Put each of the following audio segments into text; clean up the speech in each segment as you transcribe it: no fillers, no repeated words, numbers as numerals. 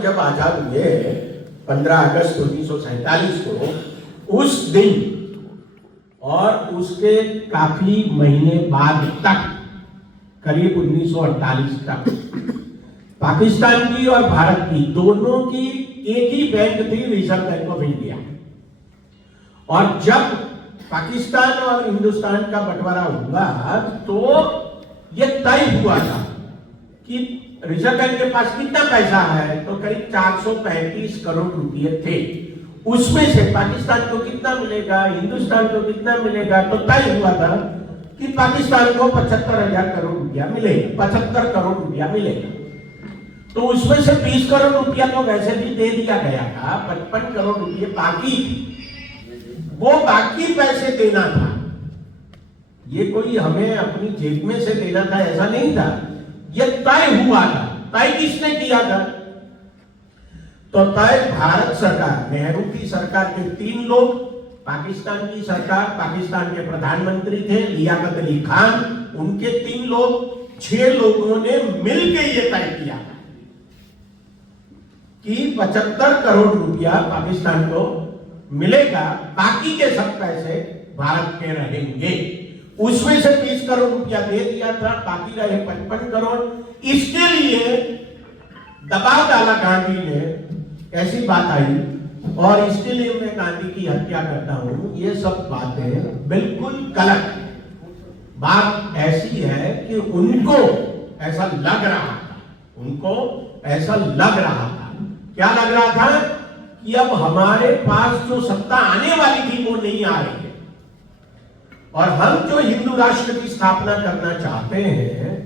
जब आजाद हुए 15 अगस्त 1947 को, उस दिन और उसके काफी महीने बाद तक, करीब 1948 तक, पाकिस्तान की और भारत की दोनों की एक ही बैंक थी, रिजर्व बैंक ऑफ इंडिया। और जब पाकिस्तान और हिंदुस्तान का बंटवारा हुआ तो यह तय हुआ था कि रिजर्व बैंक के पास कितना पैसा है, तो करीब 435 करोड़ रुपए थे। उसमें से पाकिस्तान को कितना मिलेगा, हिंदुस्तान को कितना मिलेगा, तो तय हुआ था कि पाकिस्तान को 75,000 करोड़ रुपया मिलेगा, 75 करोड़ रुपया मिलेगा। तो उसमें से 20 करोड़ रुपया तो वैसे भी दे दिया गया था, 55 करोड़ रुपये बाकी, वो बाकी पैसे देना था। ये कोई हमें अपनी जेब में से देना था ऐसा नहीं था, ये तय हुआ था। तय किसने किया था? तो तय भारत सरकार, नेहरू की सरकार के 3 लोग, पाकिस्तान की सरकार, पाकिस्तान के प्रधानमंत्री थे लियाकत अली खान, उनके 3 लोग, 6 लोगों ने मिलकर यह तय किया कि 75 करोड़ रुपया पाकिस्तान को मिलेगा, बाकी के सब पैसे भारत के रहेंगे। उसमें से 20 करोड़ रुपया दे दिया था, बाकी रहे 55 करोड़। इसके लिए दबाव डाला गांधी ने, ऐसी बात आई, और इसके लिए मैं गांधी की हत्या करता हूं। ये सब बातें बिल्कुल गलत। बात ऐसी है कि उनको ऐसा लग रहा था, उनको ऐसा लग रहा था, क्या लग रहा था कि अब हमारे पास जो सत्ता आने वाली थी वो नहीं आ रही है, और हम जो हिंदू राष्ट्र की स्थापना करना चाहते हैं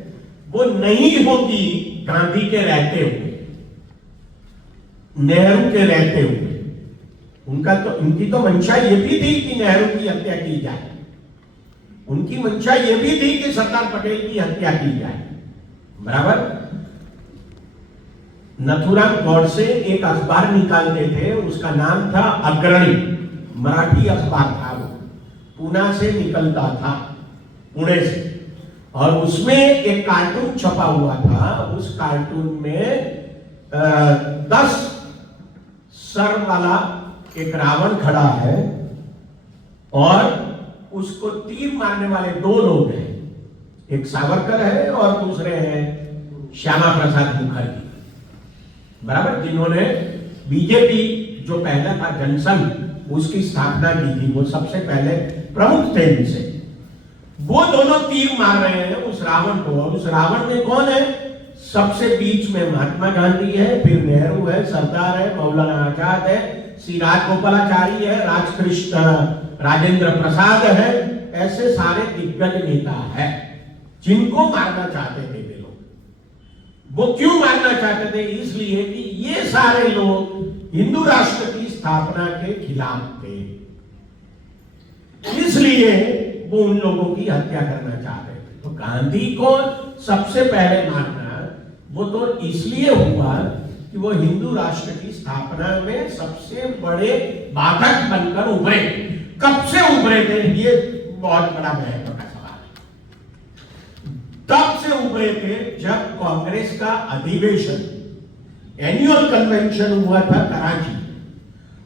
वो नहीं होगी गांधी के रहते हुए, नेहरू के रहते हुए। उनकी तो मंशा ये भी थी कि नेहरू की हत्या की जाए, उनकी मंशा ये भी थी कि सरदार पटेल की हत्या की जाए, बराबर। नथुराम गौडसे एक अखबार निकालते थे, उसका नाम था अग्रणी, मराठी अखबार था वो, पूना से निकलता था, पुणे से, और उसमें एक कार्टून छपा हुआ था। उस कार्टून में 10 सर वाला एक रावण खड़ा है और उसको तीर मारने वाले 2 लोग हैं, एक सावरकर है और दूसरे हैं श्यामा प्रसाद मुखर्जी, बराबर, जिन्होंने बीजेपी जो पहला था जनसंघ, उसकी स्थापना की थी, वो सबसे पहले प्रमुख थे इनसे। वो दोनों तीर मार रहे हैं उस रावण को, और उस रावण में कौन है? सबसे बीच में महात्मा गांधी है, फिर नेहरू है, सरदार है, मौलाना आजाद है, श्री राजगोपालाचारी है, राजेंद्र प्रसाद है, ऐसे सारे दिग्गज नेता है जिनको मारना चाहते थे वे लोग। वो क्यों मारना चाहते थे? इसलिए कि ये सारे लोग हिंदू राष्ट्र की स्थापना के खिलाफ थे, इसलिए वो उन लोगों की हत्या करना चाहते थे। तो गांधी को सबसे पहले मारना वो तो इसलिए हुआ कि वो हिंदू राष्ट्र की स्थापना में सबसे बड़े बाधक बनकर उभरे। कब से उभरे थे, ये बहुत बड़ा महत्व का सवाल है। तब से उभरे थे जब कांग्रेस का अधिवेशन, एनुअल कन्वेंशन हुआ था कराची,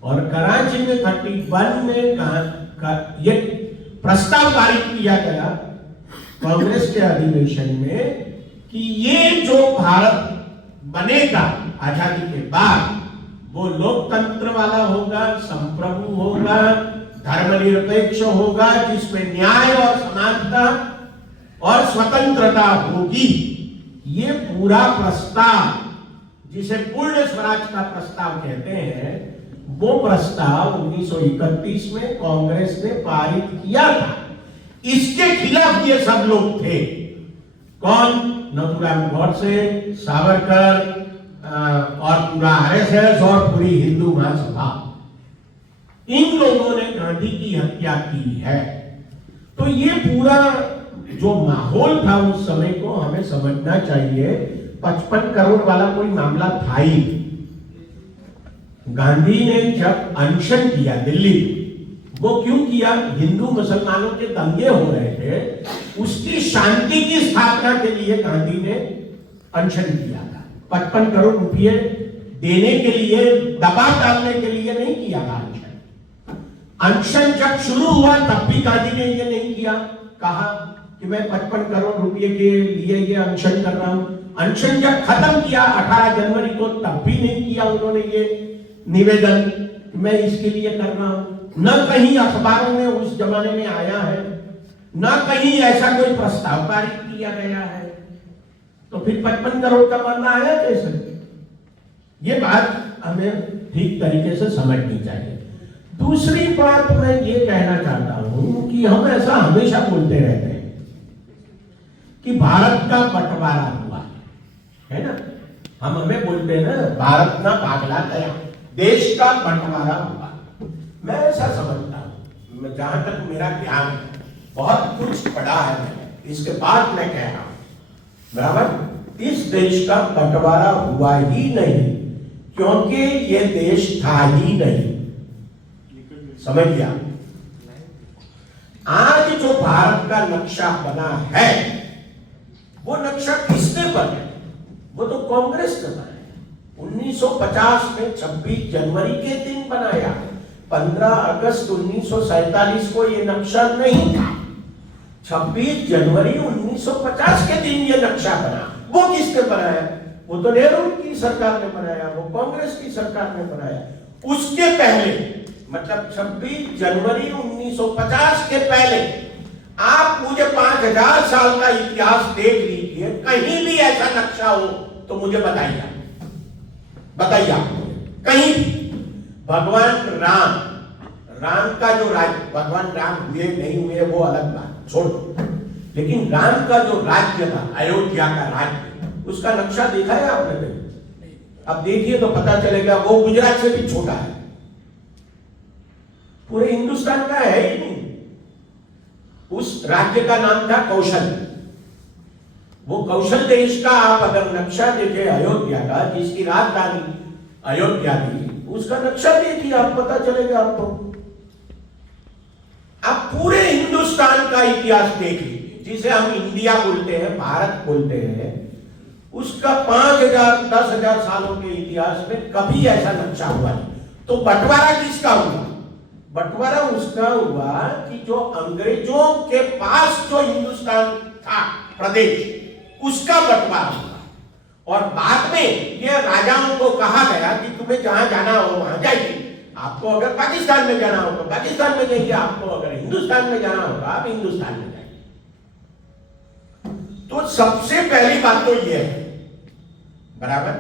और कराची में 31 में ये प्रस्ताव पारित किया गया कांग्रेस के अधिवेशन में कि ये जो भारत बनेगा आजादी के बाद, वो लोकतंत्र वाला होगा, संप्रभु होगा, धर्मनिरपेक्ष होगा, जिसमें न्याय और समानता और स्वतंत्रता होगी। ये पूरा प्रस्ताव, जिसे पूर्ण स्वराज का प्रस्ताव कहते हैं, वो प्रस्ताव 1931 में कांग्रेस ने पारित किया था। इसके खिलाफ ये सब लोग थे। कौन? नथुराम गौडसे, सावरकर, और पूरा आरएसएस और पूरी हिंदू महासभा, इन लोगों ने गांधी की हत्या की है। तो ये पूरा जो माहौल था उस समय को हमें समझना चाहिए। 55 करोड़ वाला कोई मामला था ही। गांधी ने जब अनशन किया दिल्ली, वो क्यों किया? हिंदू मुसलमानों के दंगे हो रहे थे, उसकी शांति की स्थापना के लिए गांधी ने अनशन किया था। 55 करोड़ रुपये देने के लिए, दबाव डालने के लिए नहीं किया था अनशन। अनशन जब शुरू हुआ तब भी गांधी ने ये नहीं किया, कहा कि मैं 55 करोड़ रुपए के लिए ये अनशन कर रहा हूं। अनशन जब खत्म किया 18 जनवरी को, तब भी नहीं किया उन्होंने ये निवेदन कि मैं इसके लिए कर रहा हूं। न कहीं अखबारों में उस जमाने में आया है, न कहीं ऐसा कोई प्रस्ताव पारित किया गया है, तो फिर 55 करोड़ का मामला आया कैसे? ये बात हमें ठीक तरीके से समझनी चाहिए। दूसरी बात मैं ये कहना चाहता हूं कि हम ऐसा हमेशा बोलते रहते हैं कि भारत का बंटवारा हुआ है ना, हम हमें बोलते हैं ना, भारत ना भागला गया, देश का बंटवारा हुआ। मैं ऐसा समझता हूं, मैं जहां तक मेरा ज्ञान है, बहुत कुछ पढ़ा है मैंने, इसके बाद मैं कह रहा हूं, बराबर, इस देश का बंटवारा हुआ ही नहीं, क्योंकि ये देश था ही नहीं। समझ गया? आज जो भारत का नक्शा बना है, वो नक्शा किसने बनाया? वो तो कांग्रेस ने बनाया। 1950 में 26 जनवरी के दिन बनाया। 15 अगस्त 1947 को ये नक्शा नहीं था। 26 जनवरी 1950 के दिन ये नक्शा बना। वो किसने बनाया? वो तो नेहरू की सरकार ने बनाया, वो कांग्रेस की सरकार ने बनाया। उसके पहले, मतलब 26 जनवरी 1950 के पहले, आप मुझे 5000 साल का इतिहास देख लीजिए, कहीं भी ऐसा नक्शा हो तो मुझे बताइए, बताइए आप कहीं भी। भगवान राम का जो राज्य, भगवान राम हुए नहीं हुए वो अलग बात छोड़ो, लेकिन राम का जो राज्य था, अयोध्या का राज्य, उसका नक्शा देखा है आपने? अब देखिए तो पता चलेगा वो गुजरात से भी छोटा है, पूरे हिंदुस्तान का है ही नहीं। उस राज्य का नाम था कौशल। वो कौशल देश का आप अगर नक्शा देखें अयोध्या का, जिसकी राजधानी अयोध्या थी, उसका नक्शा देखिए, आप पता चलेगा आपको। आप पूरे हिंदुस्तान का इतिहास देख लीजिए, जिसे हम इंडिया बोलते हैं, भारत बोलते हैं, उसका 5000 10,000 सालों के इतिहास में कभी ऐसा नक्शा हुआ नहीं। तो बंटवारा किसका हुआ? बंटवारा उसका हुआ कि जो अंग्रेजों के पास जो हिंदुस्तान था प्रदेश, उसका बंटवारा हुआ। और बाद में ये राजाओं को कहा गया कि तुम्हें जहां जाना हो वहां जाइए। आपको अगर पाकिस्तान में जाना हो तो पाकिस्तान में जाइए, आपको अगर हिंदुस्तान में जाना होगा आप हिंदुस्तान में जाइए। तो सबसे पहली बात तो यह है, बराबर,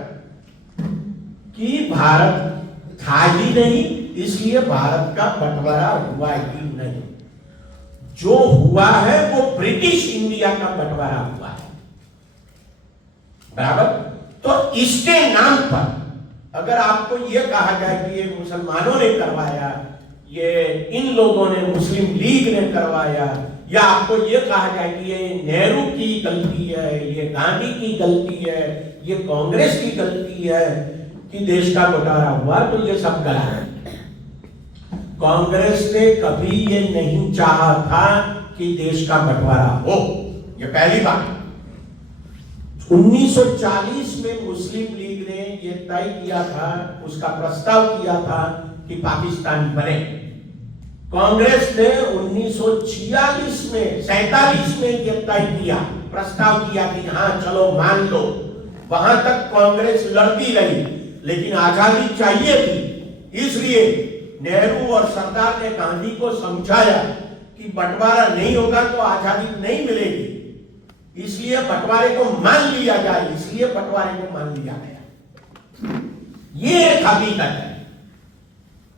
कि भारत था ही नहीं, इसलिए भारत का बंटवारा हुआ ही नहीं। जो हुआ है वो ब्रिटिश इंडिया का बंटवारा हुआ है, बराबर। तो इसके नाम पर अगर आपको यह कहा जाए कि ये मुसलमानों ने करवाया, ये इन लोगों ने, मुस्लिम लीग ने करवाया, या आपको यह कहा जाए कि ये नेहरू की गलती है, ये गांधी की गलती है, ये कांग्रेस की गलती है कि देश का बंटवारा हुआ, तो ये सब गलत है। कांग्रेस ने कभी ये नहीं चाहा था कि देश का बंटवारा हो, ये पहली बात। 1940 में मुस्लिम लीग ने ये तय किया था, उसका प्रस्ताव किया था कि पाकिस्तान बने। कांग्रेस ने 1946 में 47 में ये तय किया, प्रस्ताव किया कि हाँ चलो मान लो। वहां तक कांग्रेस लड़ती रही, लेकिन आजादी चाहिए थी, इसलिए नेहरू और सरदार ने गांधी को समझाया कि बंटवारा नहीं होगा तो आजादी नहीं मिलेगी, इसलिए बंटवारे को मान लिया जाए, इसलिए बंटवारे को मान लिया गया। ये एक हकीकत है,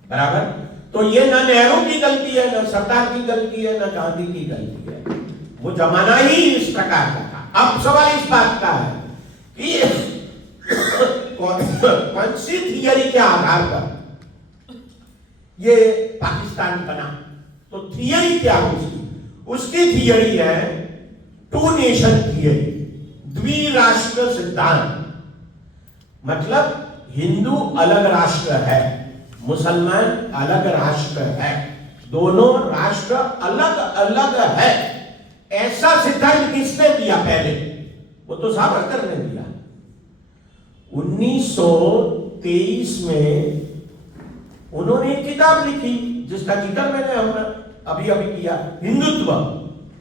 बराबर। तो ये ना नेहरू की गलती है, ना सरदार की गलती है, ना गांधी की गलती है, वो जमाना ही इस प्रकार का था। अब सवाल इस बात का है कि कौन सी थियरी के आधार पर ये पाकिस्तान बना। तो थियरी क्या है उसकी थियरी है टू नेशन थियरी, द्विराष्ट्र सिद्धांत। मतलब हिंदू अलग राष्ट्र है, मुसलमान अलग राष्ट्र है, दोनों राष्ट्र अलग अलग है। ऐसा सिद्धांत किसने दिया पहले? वो तो सावरकर ने दिया। 1923 में उन्होंने एक किताब लिखी जिसका जिक्र मैंने अभी अभी किया, Hindutva,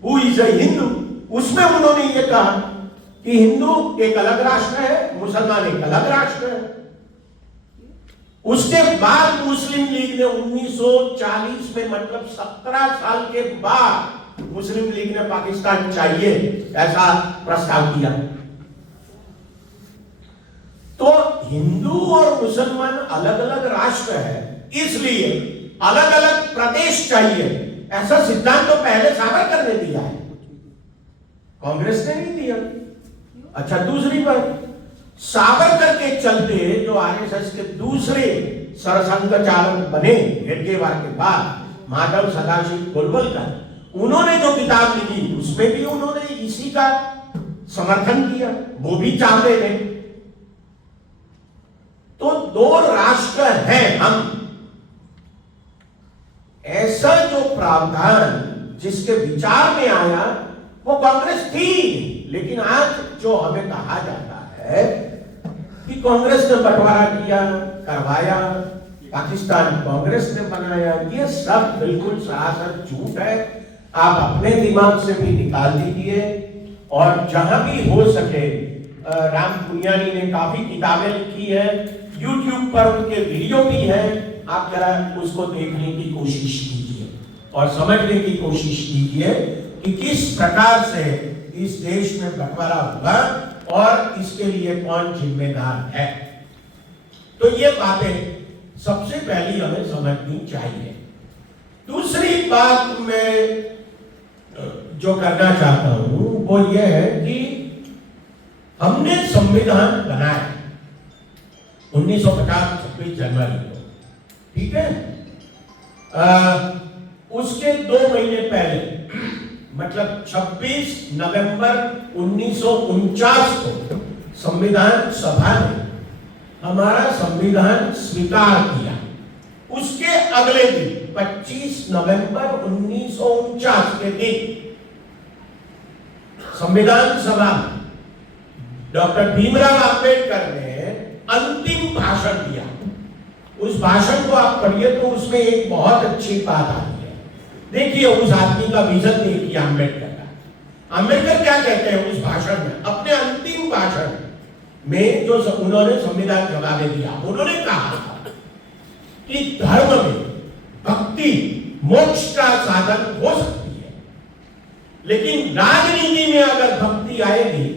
who is a Hindu. उसमें उन्होंने ये कहा कि हिंदू एक अलग राष्ट्र है, मुसलमान एक अलग राष्ट्र है। उसके बाद मुस्लिम लीग ने 1940 में, मतलब 17 साल के बाद मुस्लिम लीग ने पाकिस्तान चाहिए ऐसा प्रस्ताव दिया। तो हिंदू और मुसलमान अलग अलग राष्ट्र है, इसलिए अलग अलग प्रदेश चाहिए, ऐसा सिद्धांत तो पहले सावरकर ने दिया है, कांग्रेस ने नहीं दिया। अच्छा, दूसरी बात, सावरकर के चलते जो आरएसएस के दूसरे सरसंघचालक बने हेडगेवार के बाद, माधव सदाशिव गोलवलकर, उन्होंने जो किताब लिखी उसमें भी उन्होंने इसी का समर्थन किया, वो भी चाहते थे। तो दो राष्ट्र हैं हम, ऐसा जो प्रावधान जिसके विचार में आया वो कांग्रेस थी। लेकिन आज जो हमें कहा जाता है कि कांग्रेस ने बंटवारा किया, करवाया, पाकिस्तान कांग्रेस ने बनाया, ये सब बिल्कुल सरासर झूठ है। आप अपने दिमाग से भी निकाल दीजिए, और जहां भी हो सके, राम पुनियानी ने काफी किताबें लिखी है, यूट्यूब पर उनके वीडियो भी हैं, आप जरा उसको देखने की कोशिश कीजिए और समझने की कोशिश कीजिए कि किस प्रकार से इस देश में बंटवारा हुआ और इसके लिए कौन जिम्मेदार है। तो ये बातें सबसे पहली हमें समझनी चाहिए। दूसरी बात मैं जो करना चाहता हूं वो ये है कि हमने संविधान बनाया 1950 26 जनवरी को, ठीक है। उसके 2 महीने पहले, मतलब 26 नवंबर 1949 को संविधान सभा ने हमारा संविधान स्वीकार किया। उसके अगले दिन 25 नवंबर 1949 के दिन संविधान सभा में डॉक्टर भीमराव अंबेडकर ने अंतिम भाषण दिया। उस भाषण को आप पढ़िए तो उसमें एक बहुत अच्छी बात आती है। देखिए उस आदमी का विजन देखिए अंबेडकर का। अंबेडकर क्या कहते हैं उस भाषण में, अपने अंतिम भाषण में जो उन्होंने संविधान सभा में दिया, उन्होंने कहा कि धर्म में भक्ति मोक्ष का साधन हो सकती है, लेकिन राजनीति में अगर भक्ति आएगी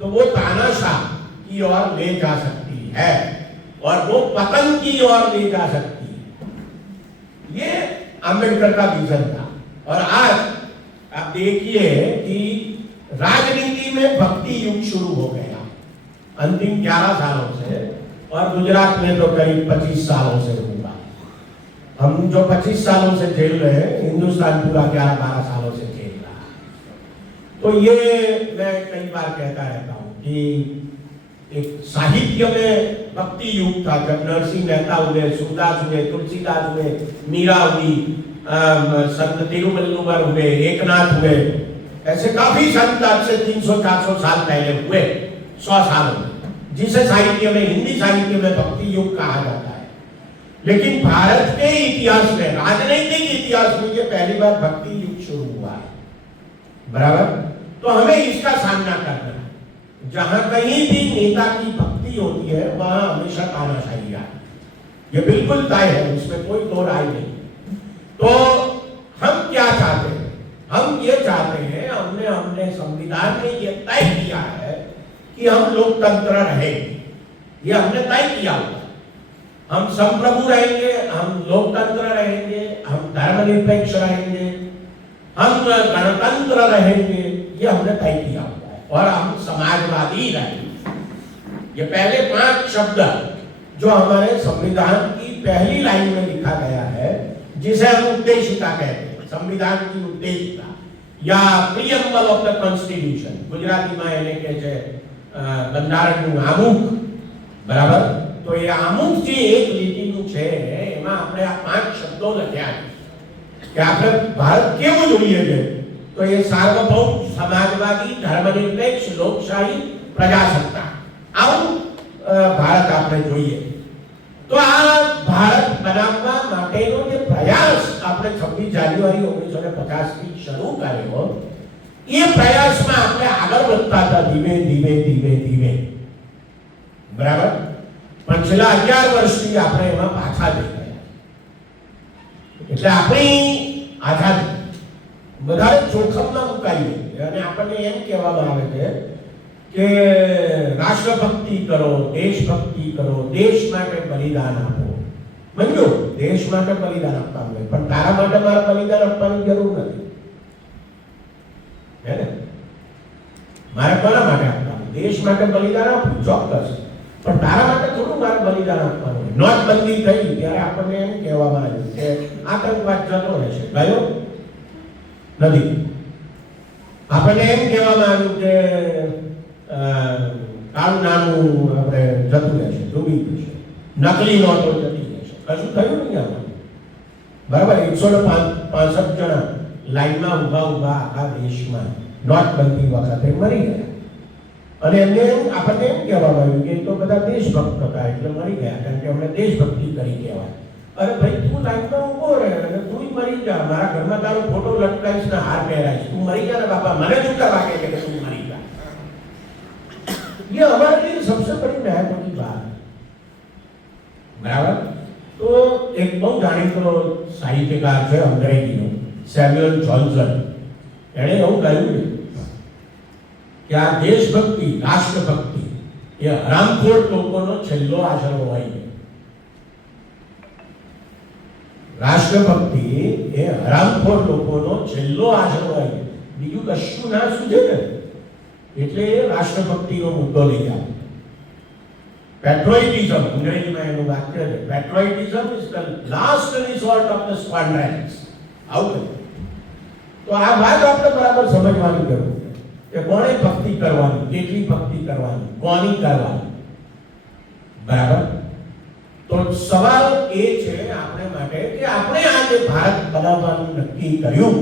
तो वो तानाशाह की ओर ले जा सकती है और वो पतन की ओर ले जा सकती है। ये अंबेडकर का विजन था। और आज आप देखिए कि राजनीति में भक्ति युग शुरू हो गया अंतिम 11 सालों से, और गुजरात में तो करीब 25 सालों से हुआ। हम जो 25 सालों से झेल रहे हैं, हिंदुस्तान पूरा 11-12 सालों से झेल रहा है। तो ये मैं कई बार कहता रहता हूं कि एक साहित्य में भक्ति युग था, जब नरसिंह मेहता हुए, सूरदास हुए, तुलसीदास हुए, मीरा हुई, संत तिरुवल्लुवर हुए, एकनाथ हुए, ऐसे काफी संत आज से 300-400 साल पहले हुए, 100 सालों में, जिसे साहित्य में, हिंदी साहित्य में भक्ति युग कहा जाता है। लेकिन भारत के इतिहास में, राजनीतिक इतिहास में ये पहली बार भक्ति युग शुरू हुआ है, बराबर। तो हमें इसका सामना करना है। जहां कहीं भी नेता की भक्ति होती है वहां हमेशा तानाशाही है, ये बिल्कुल तय है, उसमें कोई दो राय नहीं। तो हम क्या चाहते हैं? हम ये चाहते हैं, हमने संविधान में ये तय किया है कि हम लोकतंत्र रहेंगे, ये हमने तय किया हुआ। हम संप्रभु रहेंगे, हम लोकतंत्र रहेंगे, हम धर्मनिरपेक्ष रहेंगे, हम गणतंत्र रहेंगे, ये हमने तय किया हुआ है। और हम समाजवादी रहेंगे। ये पहले 5 शब्द जो हमारे संविधान की पहली लाइन में लिखा गया है, जिसे हम उद्देशिका कहते हैं, संविधान की उद्देशिका या preamble of the constitution, Gujarati में એને કહે છે બંધારણનું આમુખ, બરાબર। તો એ આમુખ જે એક લીટીનું છે એમાં આપણે આ 5 શબ્દો લખ્યા છે કે આપણે ભારત કેવું જોઈએ છે। तो ये सार्वभौम, समाजवादी, धर्मनिरपेक्ष, लोकशाही, प्रजासत्ताक, આવું ભારત આપણે જોઈએ। તો આ ભારત બનાવવા માટેનો જે પ્રયાસ આપણે 26 જાન્યુઆરી 1950 થી શરૂ કર્યો, એ પ્રયાસમાં આપણે આગળ વધતા હતા ધીમે ધીમે ધીમે ધીમે, બરાબર. પણ છેલ્લા 11 વર્ષથી આપણે એમાં પાછા જઈ ગયા. એટલે આપણી આઝાદી વધારે જોખમમાં મુકાઈ ગઈ અને આપણને એમ કહેવામાં આવે છે કે રાષ્ટ્રભક્તિ કરો, દેશભક્તિ કરો, દેશ માટે બલિદાન આપો. મંજૂર, દેશ માટે બલિદાન આપવાનું હોય, પણ તારા માટે મારે બલિદાન આપવાની જરૂર નથી, હે ને? મારે કોના માટે આપવાનું? દેશ માટે બલિદાન આપવું ચોક્કસ, પણ તારા માટે થોડું મારે બલિદાન આપવાનું હોય. નોટબંધી થઈ ત્યારે આપણને એમ કહેવામાં આવ્યું કે આતંકવાદ જતો રહેશે, ગયો નથી. આપણને એમ કહેવામાં આવ્યું કે કાળું નાનું આપણે જતું રહેશે, ડૂબી જશે, નકલી નોટો જતી રહેશે, કશું થયું નહીં આપણને, બરાબર. 165 જણા લાઈનમાં ઊભા આખા દેશમાં નોટબંધી વખતે મરી ગયા અને એમને આપણને એમ કહેવામાં આવ્યું કે તો બધા દેશભક્ત હતા એટલે મરી ગયા, કારણ કે અમને દેશભક્તિ કરી કહેવાય. અરે ભાઈ, તું લાઈનમાં ઊભો રહે અને તું મરી જા, મારા ઘરમાં તારો ફોટો લટકાઈશ ને હાર પહેરાઈશ, તું મરી જા ને બાપા, મને શું કરવા કે તું મરી જા. ये हमारे लिए सबसे बड़ी महत्व की बात है, बराबर. तो एक बहुत जाણીતો સાહિત્યકાર છે અંગ્રેજીનો, સેમ્યુઅલ જોન્સન. એણે એવું કહ્યું કે આ દેશભક્તિ, રાષ્ટ્રભક્તિ એ હરામખોર લોકોનો છેલ્લો આશરો હોય છે. રાષ્ટ્રભક્તિ એ હરામખોર લોકોનો છેલ્લો આશરો હોય છે, બીજું કશું ના સૂઝે ને એટલે રાષ્ટ્રભક્તિનો મુદ્દો લઈ આવે. પેટ્રોઇટિઝમ અંગ્રેજીમાં એનું વાક્ય છે, patriotism is the last resort of the scoundrels. આવું તો આ વાત આપણે બરાબર સમજવાની જરૂર છે કે કોણે ભક્તિ કરવાની, કેટલી ભક્તિ કરવાની, કોની કરવાની, બરાબર. તો સવાલ એ છે આપણે માટે કે આપણે આ જે ભારત બનાવવાનું નક્કી કર્યું,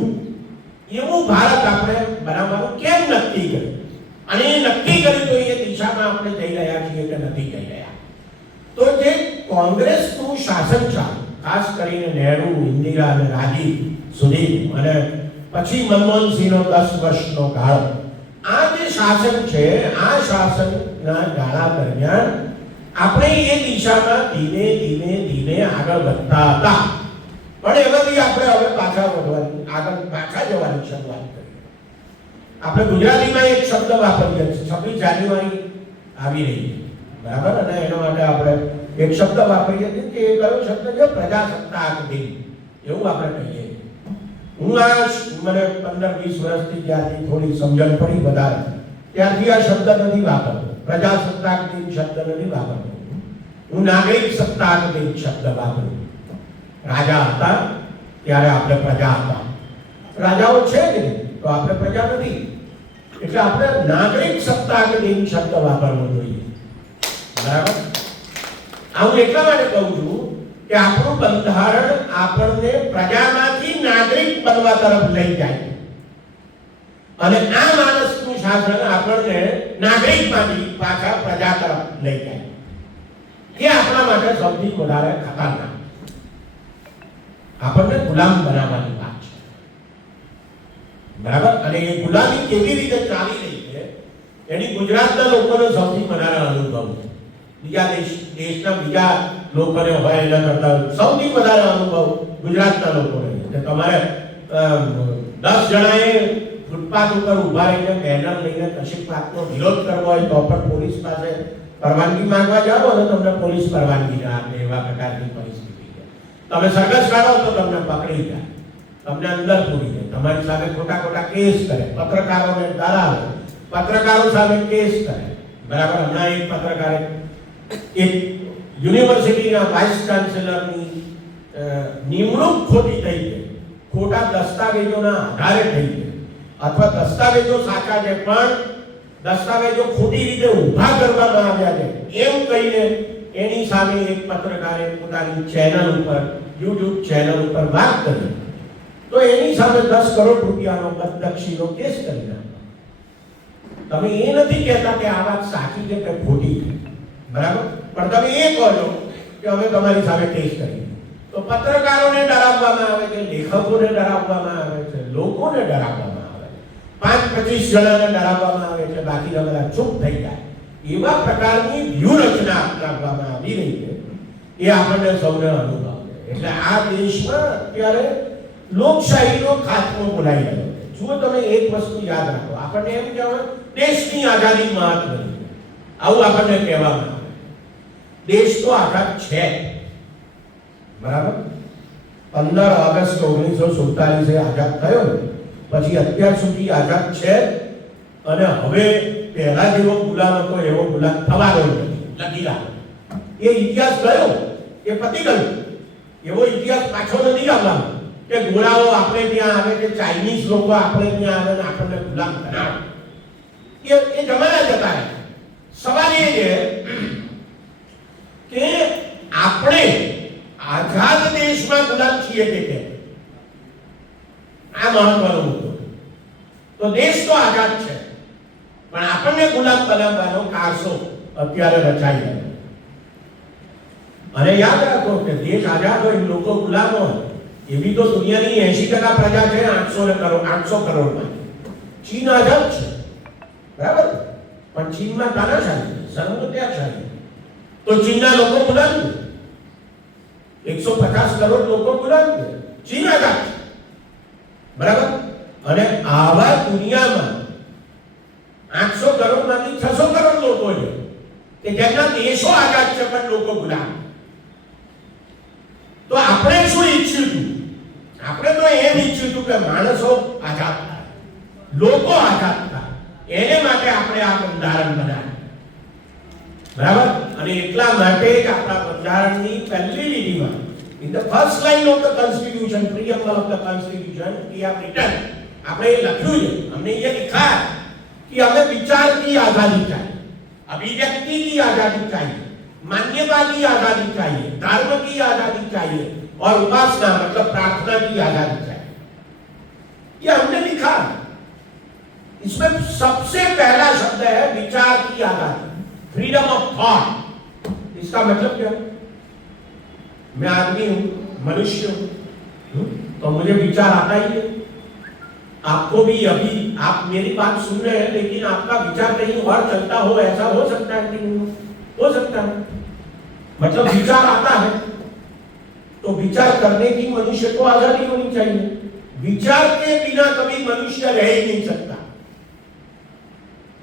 એવું ભારત આપણે બનાવવાનું કેમ નક્કી કર્યું, અને એ નક્કી કર્યું તો એ દિશામાં આપણે જઈ રહ્યા છીએ કે નથી જઈ રહ્યા. તો જે કોંગ્રેસનું શાસન ચાલ્યું, ખાસ કરીને નહેરુ, ઇન્દિરા અને રાજીવ સુધી, અને પછી મનમોહનસિંહનો 10 વર્ષનો ગાળો, આ જે શાસન છે, આ શાસનના ગાળા દરમિયાન આપણે એ દિશામાં ધીમે ધીમે ધીમે આગળ વધતા હતા. પણ એમાંથી આપણે હવે પાછા વધવાની, આગળ પાછા જવાની શરૂઆત કરી. આપણે ગુજરાતીમાં એક શબ્દ વાપરીએ છીએ, 26 જાન્યુઆરી આવી રહી છે, બરાબર. અને એના માટે આપણે એક શબ્દ વાપરીએ છીએ કે એ કયો શબ્દ છે? પ્રજાસત્તાક દિન, એવું આપણે કહીએ. હું આ મને 15-20 વર્ષથી જ્યારથી થોડી સમજણ પડી વધારે, ત્યારથી આ શબ્દ નથી વાપરતો, પ્રજાસત્તાક દિન શબ્દ નથી વાપરતો. હું નાગરિક સત્તાક દિન શબ્દ વાપરું. રાજા હતા ત્યારે આપણે પ્રજા હતા, રાજાઓ છે કે નહીં તો આપણે પ્રજા નથી, એટલે આપણે નાગરિક સત્તાક દિન શબ્દ વાપરવો જોઈએ, બરાબર. આ હું એટલા માટે કહું છું કે આપણું બંધારણ આપણને પ્રજામાંથી નાગરિક બનવા તરફ લઈ જાય, અને આ માણસનું શાસન આપણને નાગરિકમાંથી પાછા પ્રજા તરફ લઈ જાય. એ આપણા માટે સૌથી વધારે ખતરનાક, આપણને ગુલામ બનાવવાની વાત છે, બરાબર. અને એ ગુલામી કેવી રીતે ચાલી રહી છે એની ગુજરાતના લોકોને સૌથી વધારે અનુભવ છે. બીજા દેશના બીજા લોકોને હોય એના કરતા સૌથી વધારે અનુભવ ગુજરાતના લોકોને છે. તમારે 10 જણાએ ફૂટપાથ ઉપર ઉભા રહીને બેનર લઈને કશીક વાતનો વિરોધ કરવો હોય તો પણ પોલીસ પાસે પરવાનગી માંગવા જાઓ અને તમને પોલીસ પરવાનગી ના આપે, એવા પ્રકારની પરિસ્થિતિ છે. તમે સરઘસ કાઢો તો તમને પકડી જાય, તમને અંદર પૂરી જાય, તમારી સામે ખોટા ખોટા કેસ કરે, પત્રકારોને ડરાવે, પત્રકારો સામે કેસ કરે, બરાબર. હમણાં એક પત્રકારે એક યુનિવર્સિટીના વાઇસ ચાન્સેલરની નિમણૂક ખોટી થઈ ગઈ, ખોટા દસ્તાવેજોના આધારે થઈ ગઈ, અથવા દસ્તાવેજો સાચા છે પણ દસ્તાવેજો ખોટી રીતે ઊભા કરવામાં આવ્યા છે એમ કહીને એની સામે એક પત્રકારે પોતાની ચેનલ ઉપર, YouTube ચેનલ ઉપર વાત કરી, તો એની સામે 10 કરોડ રૂપિયાનો બદનક્ષીનો કેસ કરી નાખ્યો. તમે એ નથી કહેતા કે આ વાત સાચી છે કે ખોટી છે, બરાબર, પણ તમે એ કહો છો કે અમે તમારી સામે કેસ કરીએ. તો પત્રકારોને ડરાવવામાં આવે છે, લેખકોને ડરાવવામાં આવે છે, લોકોને ડરાવવામાં આવે છે, 5-25 જણાને ડરાવવામાં આવે છે, બાકીના બધા ચૂપ થઈ જાય. એવા પ્રકારની વ્યૂહરચના અપનાવવામાં આવી રહી છે એ આપણને સૌને અનુભવ છે. એટલે આ દેશમાં અત્યારે લોકશાહીનો ખાત્મો બોલાઈ રહ્યો છે. જુઓ તમે એક વસ્તુ યાદ રાખો, આપણને એમ કહેવાય દેશની આઝાદી મહત્વની, આવું આપણને કહેવામાં આવે. દેશ તો આઝાદ છે, બરાબર. 15 ઓગસ્ટ 1947 આઝાદ થયો, પછી અત્યાર સુધી આઝાદ છે. અને હવે પહેલા જેવો ગુલામ હતો એવો ગુલામ થવાનો નથી, લખી રાખો. એ ઇતિહાસ ગયો, એ પતી ગયો. એવો ઇતિહાસ પાછો નથી આવવાનો કે ગોળાઓ આપણે ત્યાં આવે કે ચાઇનીઝ લોકો આપણે ત્યાં આવે ને આપણને ગુલામ બનાવે. એ જમાના જતા રહે. સવાલ એ છે કે આપણે આઝાદ દેશમાં ગુલામ છીએ કે કેમ? આ મહત્વનો મુદ્દો. તો દેશ તો આઝાદ છે, પણ આપણને ગુલામ બનાવવાનો કારસો અત્યારે રચાઈ રહ્યો. અને યાદ રાખો કે દેશ આઝાદ હોય, લોકો ગુલામ હોય, એવી તો દુનિયાની 80% પ્રજા છે 800 કરોડમાં. ચીન આઝાદ છે, બરાબર, પણ ચીનમાં તાનાશાહી છે, સર્વત્યાચારી. તો ચીનના લોકો ગુલામ છે, 150 કરોડ લોકો ગુલામ છે, ચીન આઝાદ છે, બરાબર. અને આવા દુનિયામાં 800 કરોડમાંથી 600 કરોડ લોકો છે કે જેમના દેશો આઝાદ છે પણ લોકો ગુલામ. તો આપણે શું ઈચ્છ્યું હતું? આપણે તો એમ ઈચ્છ્યું હતું કે માણસો આઝાદ થાય, લોકો આઝાદ થાય. એને માટે આપણે આ બંધારણ બનાવ્યું, બરાબર. અને એટલા માટે જ આપણા બંધારણની પહેલી લીટીમાં, in the first line of the constitution, preamble of the constitution, we have written, આપણે લખ્યું છે, हमने ये लिखा है कि हमें विचार की आजादी चाहिए, अभिव्यक्ति की आजादी चाहिए, मान्यता की आजादी चाहिए, धर्म की आजादी चाहिए और उपासना मतलब प्रार्थना की आजादी चाहिए. ये हमने लिखा. इसमें सबसे पहला शब्द है विचार की आजादी, फ्रीडम ऑफ थॉट. इसका मतलब क्या? मैं आदमी हूं, मनुष्य हूं, तो मुझे विचार आता ही है. आपको भी अभी आप मेरी बात सुन रहे हैं, लेकिन आपका विचार कहीं और चलता हो, ऐसा हो सकता है कि नहीं? हो सकता है. मतलब विचार आता है तो विचार करने की मनुष्य को आजादी होनी चाहिए. विचार के बिना कभी मनुष्य रह ही नहीं सकता,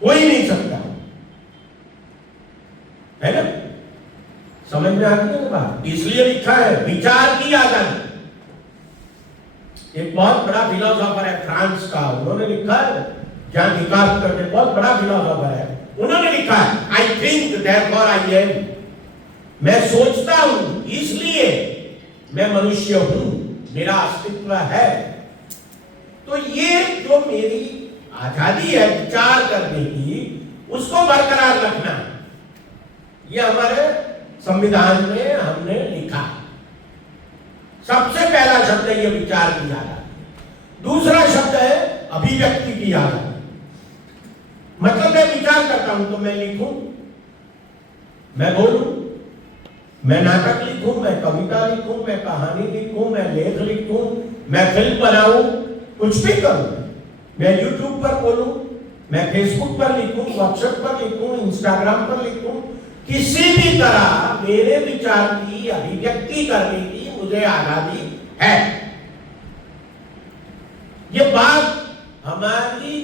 हो ही नहीं सकता, है ना? समझ में आती है ना बात? इसलिए लिखा है विचार की आजादी. एक बहुत बड़ा फिलोसोफर है फ्रांस का, उन्होंने लिखा है, जहां विकास करते, बहुत बड़ा फिलोसोफर है, उन्होंने लिखा है I think therefore I am. मैं सोचता हूं इसलिए मैं मनुष्य हूं, मेरा अस्तित्व है. तो ये जो मेरी आजादी है विचार करने की, उसको बरकरार रखना, ये हमारे संविधान में हमने लिखा. सबसे पहला शब्द है ये विचार की आजादी. दूसरा शब्द है अभिव्यक्ति की आजादी. मतलब मैं विचार करता हूं तो मैं लिखूं, मैं बोलूं, मैं नाटक लिखूं, मैं कविता लिखूं, मैं कहानी लिखूं, मैं लेख लिखूं, मैं फिल्म बनाऊं, कुछ भी करूं. मैं YouTube पर बोलूं, मैं Facebook पर लिखूं, WhatsApp पर लिखूं, Instagram पर लिखूं, किसी भी तरह मेरे विचार की अभिव्यक्ति करने की मुझे आजादी है. ये बात हमारी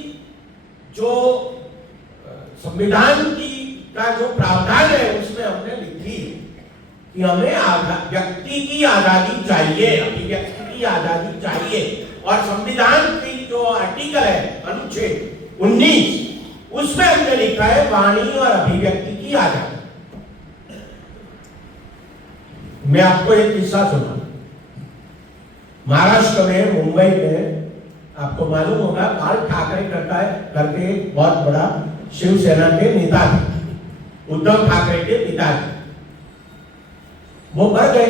जो संविधान की का जो प्रावधान है उसमें हमने लिखी कि हमें व्यक्ति की आजादी चाहिए, अभिव्यक्ति की आजादी चाहिए. और संविधान की जो आर्टिकल है अनुच्छेद 19, उसमें हमने लिखा है वाणी और अभिव्यक्ति की आजादी. मैं आपको एक किस्सा सुना. महाराष्ट्र में मुंबई में आपको मालूम होगा बाल ठाकरे करके एक बहुत बड़ा शिवसेना के नेता थे, उद्धव ठाकरे के पिता थे. वो मर गए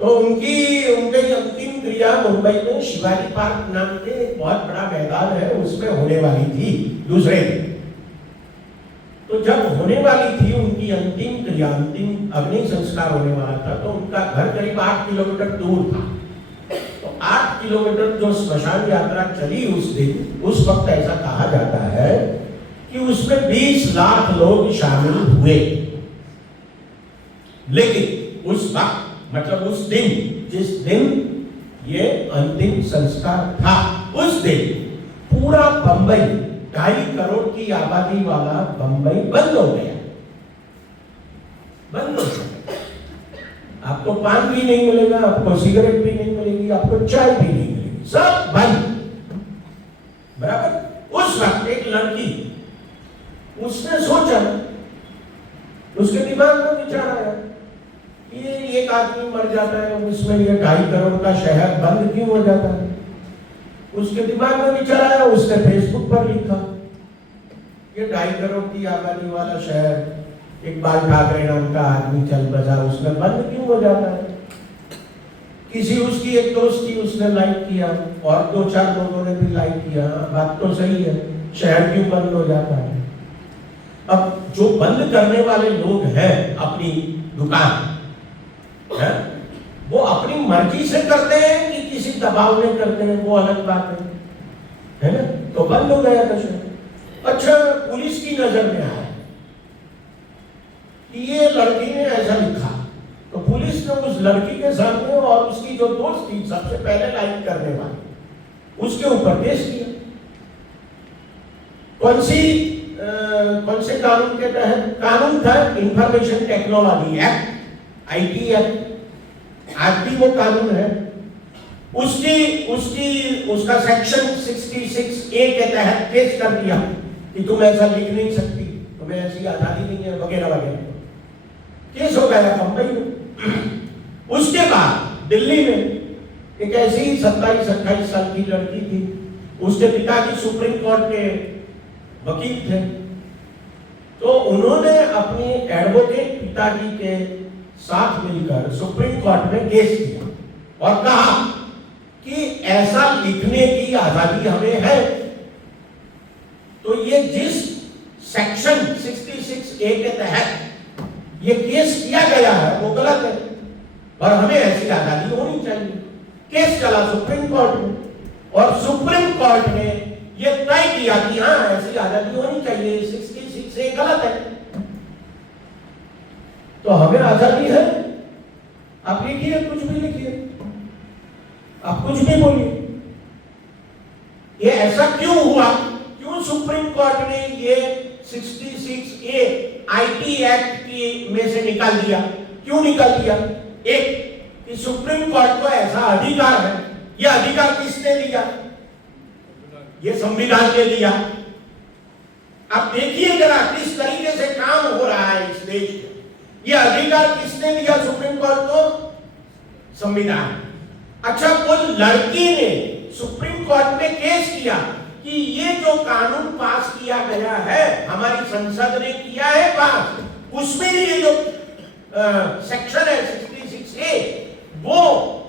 तो उनकी अंतिम क्रिया मुंबई में शिवाजी पार्क नाम के एक बहुत बड़ा मैदान है उसमें होने वाली थी दूसरे दिन. तो जब होने वाली थी उनकी अंतिम क्रिया, अंतिम अग्नि संस्कार होने वाला था, तो उनका घर करीब 8 किलोमीटर दूर था। तो 8 किलोमीटर जो स्मशान यात्रा चली उस दिन, उस वक्त ऐसा कहा जाता है कि उसमें 20 लाख लोग शामिल हुए। लेकिन उस वक्त, मतलब उस दिन, जिस दिन ये अंतिम संस्कार था, उस दिन पूरा बंबई, 2.5 करोड़ की आबादी वाला बंबई बंद हो गया, बंद हो गया। आपको पान भी नहीं मिलेगा, आपको सिगरेट भी नहीं मिलेगी, आपको चाय भी नहीं मिलेगी, सब बंद। बराबर। उस वक्त एक लड़की, उसने सोचा, उसके दिमाग में विचार आया, ये एक आदमी मर जाता है, उसमें ये 2.5 करोड़ का शहर बंद क्यों हो जाता है? उसके दिमाग में विचार आया, उसने फेसबुक पर लिखा, ये 2.5 करोड़ की आबादी वाला शहर, इकबाल ठाकरे नाम का आदमी चल बजा, उसमें बंद क्यों हो जाता है? किसी उसकी एक दोस्त थी, उसने लाइक किया, और 2-4 लोगों ने भी लाइक किया, बात तो सही है, शहर क्यों बंद हो जाता है? अब जो बंद करने वाले लोग हैं अपनी दुकान है, वो अपनी मर्जी से करते हैं कि किसी दबाव में करते हैं, वो अलग बात है ना? तो बंद हो गया था शहर। अच्छा, पुलिस की नजर में आया कि ये लड़की ने ऐसा लिखा, तो पुलिस ने उस लड़की के सामने और उसकी जो दोस्त थी, सबसे पहले लाइक करने वाली, उसके ऊपर केस किया। कौन से कानून के तहत? कानून था information technology act, IT act, आज भी वो कानून है। उसका सेक्शन 66A के तहत केस कर दिया कि तुम ऐसा लिख नहीं सकती, तुम्हें ऐसी आजादी नहीं है, वगैरह वगैरह। केस हो गया बंबई में। उसके बाद दिल्ली में एक ऐसी 27-28 साल की लड़की थी, उसके पिताजी सुप्रीम कोर्ट के वकील थे, तो उन्होंने अपने एडवोकेट पिताजी के साथ मिलकर सुप्रीम कोर्ट में केस किया और कहा कि ऐसा लिखने की आजादी हमें है, तो ये जिस सेक्शन 66A के तहत ये केस किया गया है वो गलत है और हमें ऐसी आजादी होनी चाहिए। केस चला सुप्रीम कोर्ट में और सुप्रीम कोर्ट ने ये तय किया कि हाँ, ऐसी आजादी होनी चाहिए, 66A गलत है, तो हमें आजादी है। आप लिखिए, कुछ भी लिखिए, आप कुछ भी बोलिए। ये ऐसा क्यों हुआ? क्यों सुप्रीम कोर्ट ने ये 66A IT एक्ट की में से निकाल दिया? क्यों निकाल दिया? एक कि सुप्रीम कोर्ट को ऐसा अधिकार है, यह अधिकार किसने दिया? ये संविधान ने दिया। अब देखिए जरा किस तरीके से काम हो रहा है इस देश में। ये अधिकार किसने दिया सुप्रीम कोर्ट को? संविधान। अच्छा, वो लड़की ने सुप्रीम कोर्ट में केस किया कि ये जो कानून पास किया गया है, हमारी संसद ने किया है पास, उसमें ये जो सेक्शन है 66A, वो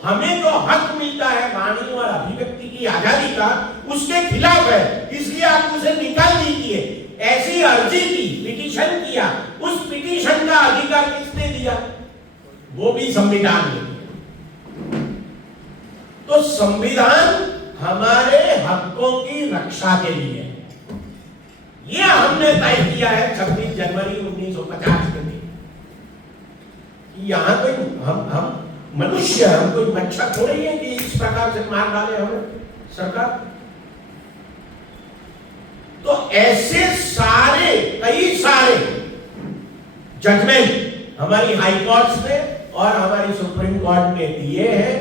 हमें जो हक मिलता है वाणी और अभिव्यक्ति की आजादी का, उसके खिलाफ है, इसलिए आप उसे निकाल दीजिए। ऐसी अर्जी की, पिटीशन किया, उस पिटीशन का अधिकार किसने दिया? वो भी संविधान ने दिया। तो संविधान हमारे हकों की रक्षा के लिए, ये हमने तय किया है 26 जनवरी 1950 के दिन। यहां कोई हम मनुष्य, हम कोई मच्छर थोड़े ही है कि इस प्रकार से मार डाले हमें सरकार। तो ऐसे सारे, कई सारे जजमेंट हमारी हाई कोर्ट्स ने और हमारी सुप्रीम कोर्ट ने दिए हैं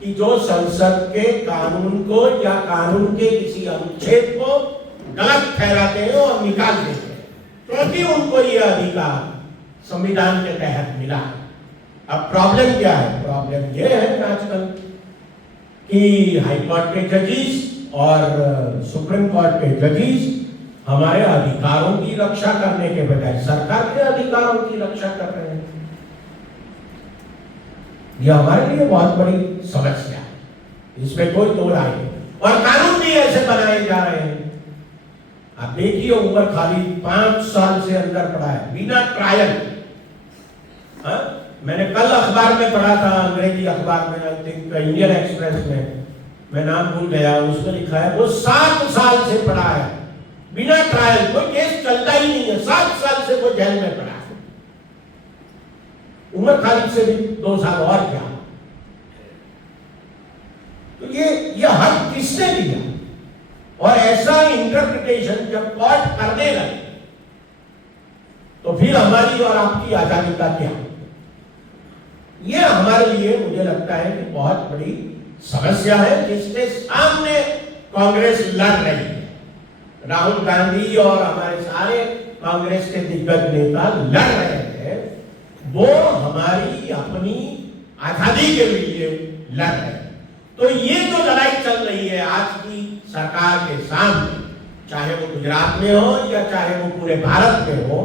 कि जो संसद के कानून को या कानून के किसी अनुच्छेद को गलत ठहराते हैं और निकाल देते हैं, क्योंकि उनको यह अधिकार संविधान के तहत मिला। अब प्रॉब्लम क्या है? प्रॉब्लम यह है आजकल कि हाई कोर्ट के जजेस और सुप्रीम कोर्ट के जजेस हमारे अधिकारों की रक्षा करने के बजाय सरकार के अधिकारों की रक्षा कर रहे हैं। यह हमारे लिए बहुत बड़ी समस्या है, इसमें कोई दो राय नहीं। और कानून भी ऐसे बनाए जा रहे हैं। आप देखिए उमर खालिद 5 साल से अंदर पड़ा है बिना ट्रायल। मैंने कल अखबार में पढ़ा था, अंग्रेजी अखबार में, आई थिंक इंडियन एक्सप्रेस में, मैं नाम भूल गया, उसमें लिखा है वो 7 साल से पड़ा है बिना ट्रायल, कोई केस चलता ही नहीं है, 7 साल से वो जेल में पड़ा है। उमर खालिद से भी 2 साल और क्या। तो ये हक किसने दिया? और ऐसा इंटरप्रिटेशन जब कोर्ट करने लगे तो फिर हमारी और आपकी आजादी का क्या? ये हमारे लिए मुझे लगता है कि बहुत बड़ी समस्या है जिसके सामने कांग्रेस लड़ रही है। राहुल गांधी और हमारे सारे कांग्रेस के दिग्गज नेता लड़ रहे हैं, वो हमारी अपनी आजादी के लिए लड़ रहे हैं। तो ये जो लड़ाई चल रही है आज की सरकार के सामने, चाहे वो गुजरात में हो या चाहे वो पूरे भारत में हो,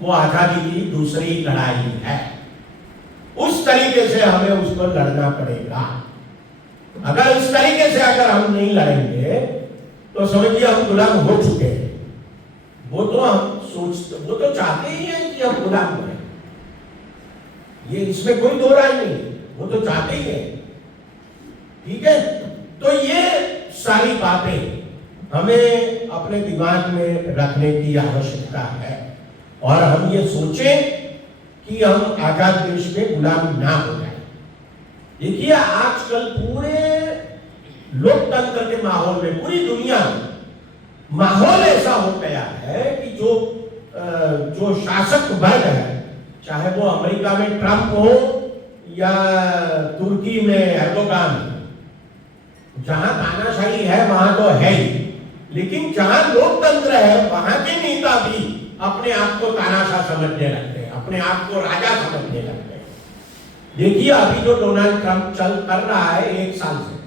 वो आजादी की दूसरी लड़ाई है। उस तरीके से हमें उसको लड़ना पड़ेगा। अगर इस तरीके से अगर हम नहीं लड़ेंगे तो समझिए हम गुलाम हो चुके हैं। वो तो चाहते ही हैं कि हम गुलाम बने, ये इसमें कोई दो राय नहीं, वो तो चाहते ही हैं। ठीक है, तो ये सारी बातें हमें अपने दिमाग में रखने की आवश्यकता है और हम ये सोचें कि हम आजाद देश में गुलाम ना हो जाए। देखिए आजकल पूरे लोकतंत्र के माहौल में, पूरी दुनिया में माहौल ऐसा हो गया है कि जो शासक वर्ग है, चाहे वो अमेरिका में ट्रंप हो या तुर्की में एर्दोगान, जहां तानाशाही है वहां तो है ही, लेकिन जहां लोकतंत्र है वहां के नेता भी अपने आप को तानाशाह समझने लगते हैं, अपने आप को राजा समझने लगते हैं। देखिए अभी जो डोनाल्ड ट्रंप कर रहा है 1 साल से,